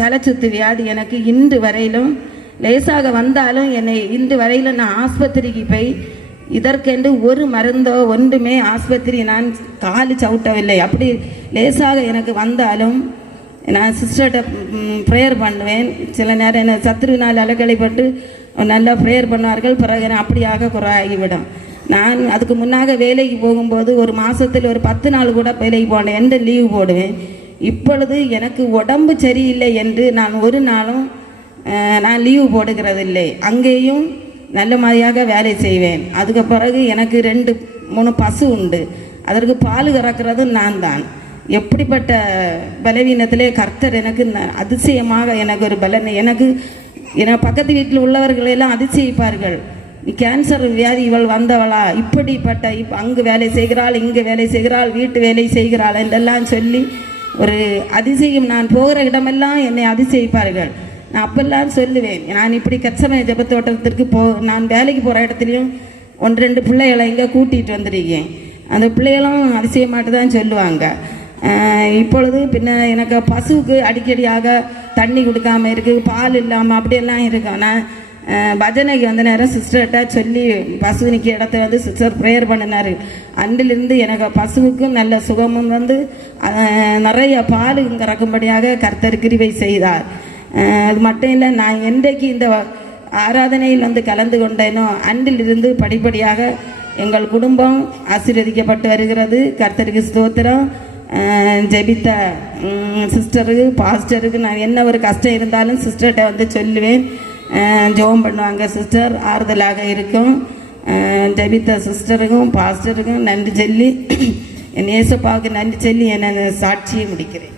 தலைச்சுத்து வியாதி எனக்கு இன்று வரையிலும் லேசாக வந்தாலும் என்னை இன்று வரையிலும் நான் ஆஸ்பத்திரிக்கு போய் இதற்கென்று ஒரு மருந்தோ ஒன்றுமே ஆஸ்பத்திரி நான் காலி சவுட்டவில்லை. அப்படி லேசாக எனக்கு வந்தாலும் நான் சிஸ்டர்கிட்ட ப்ரேயர் பண்ணுவேன். சில நேரம் என்னை சத்துருவினால் அலக்கலைப்பட்டு நல்லா ப்ரேயர் பண்ணுவார்கள். பிறகு நான் அப்படியாக குறையாகிவிடும். நான் அதுக்கு முன்னாக வேலைக்கு போகும்போது ஒரு மாதத்தில் ஒரு 10 நாள் கூட வேலைக்கு போனேன், எந்த லீவு போடுவேன். இப்பொழுது எனக்கு உடம்பு சரியில்லை என்று நான் ஒரு நாளும் நான் லீவு போடுகிறதில்லை. அங்கேயும் நல்ல மாதிரியாக வேலை செய்வேன். அதுக்கு பிறகு எனக்கு 2-3 பசு உண்டு, அதற்கு பால் கறக்கிறது நான் தான். எப்படிப்பட்ட பலவீனத்திலே கர்த்தர் எனக்கு அதிசயமாக எனக்கு ஒரு பலனை எனக்கு பக்கத்து வீட்டில் உள்ளவர்களெல்லாம் அதிசயிப்பார்கள், நீ கேன்சர் வியாதி இவள் வந்தவளா, இப்படிப்பட்ட அங்கு வேலை செய்கிறாள், இங்கு வேலை செய்கிறாள், வீட்டு வேலை செய்கிறாள் என்றெல்லாம் சொல்லி ஒரு அதிசயம். நான் போகிற இடமெல்லாம் என்னை அதிசயிப்பார்கள். நான் அப்பெல்லாம் சொல்லுவேன், நான் இப்படி கச்சமய ஜெபத்தோட்டத்திற்கு நான் வேலைக்கு போகிற இடத்துலையும் 1-2 பிள்ளைகளை இங்கே கூட்டிகிட்டு வந்துருக்கேன். அந்த பிள்ளைகளும் அதிசயமாட்டு தான் சொல்லுவாங்க. இப்பொழுது பின்ன எனக்கு பசுவுக்கு அடிக்கடியாக தண்ணி கொடுக்காம இருக்குது, பால் இல்லாமல் அப்படியெல்லாம் இருக்கும். நான் பஜனைக்கு வந்த நேரம் சிஸ்டர்கிட்ட சொல்லி பசு நிற்க இடத்த வந்து சிஸ்டர் ப்ரேயர் பண்ணினார். அன்றிலிருந்து எனக்கு பசுவுக்கும் நல்ல சுகமும் வந்து நிறைய பால் கறக்கும்படியாக கர்த்தர் கிருபை செய்தார். அது மட்டும் இல்லை, நான் என்றைக்கு இந்த ஆராதனையில் வந்து கலந்து கொண்டேனோ அன்றிலிருந்து படிப்படியாக எங்கள் குடும்பம் ஆசீர்வதிக்கப்பட்டு வருகிறது. கர்த்தருக்கு ஸ்தோத்திரம். ஜெபித்த சிஸ்டருக்கு பாஸ்டருக்கு நான் என்ன ஒரு கஷ்டம் இருந்தாலும் சிஸ்டர்கிட்ட வந்து சொல்லுவேன். ஜெபம் பண்ணுவாங்க சிஸ்டர், ஆறுதலாக இருக்கும். ஜெபித்த சிஸ்டருக்கும் பாஸ்டருக்கும் நன்றி சொல்லி என் ஏசப்பாவுக்கு நன்றி சொல்லி என்னை சாட்சியை முடிக்கிறேன்.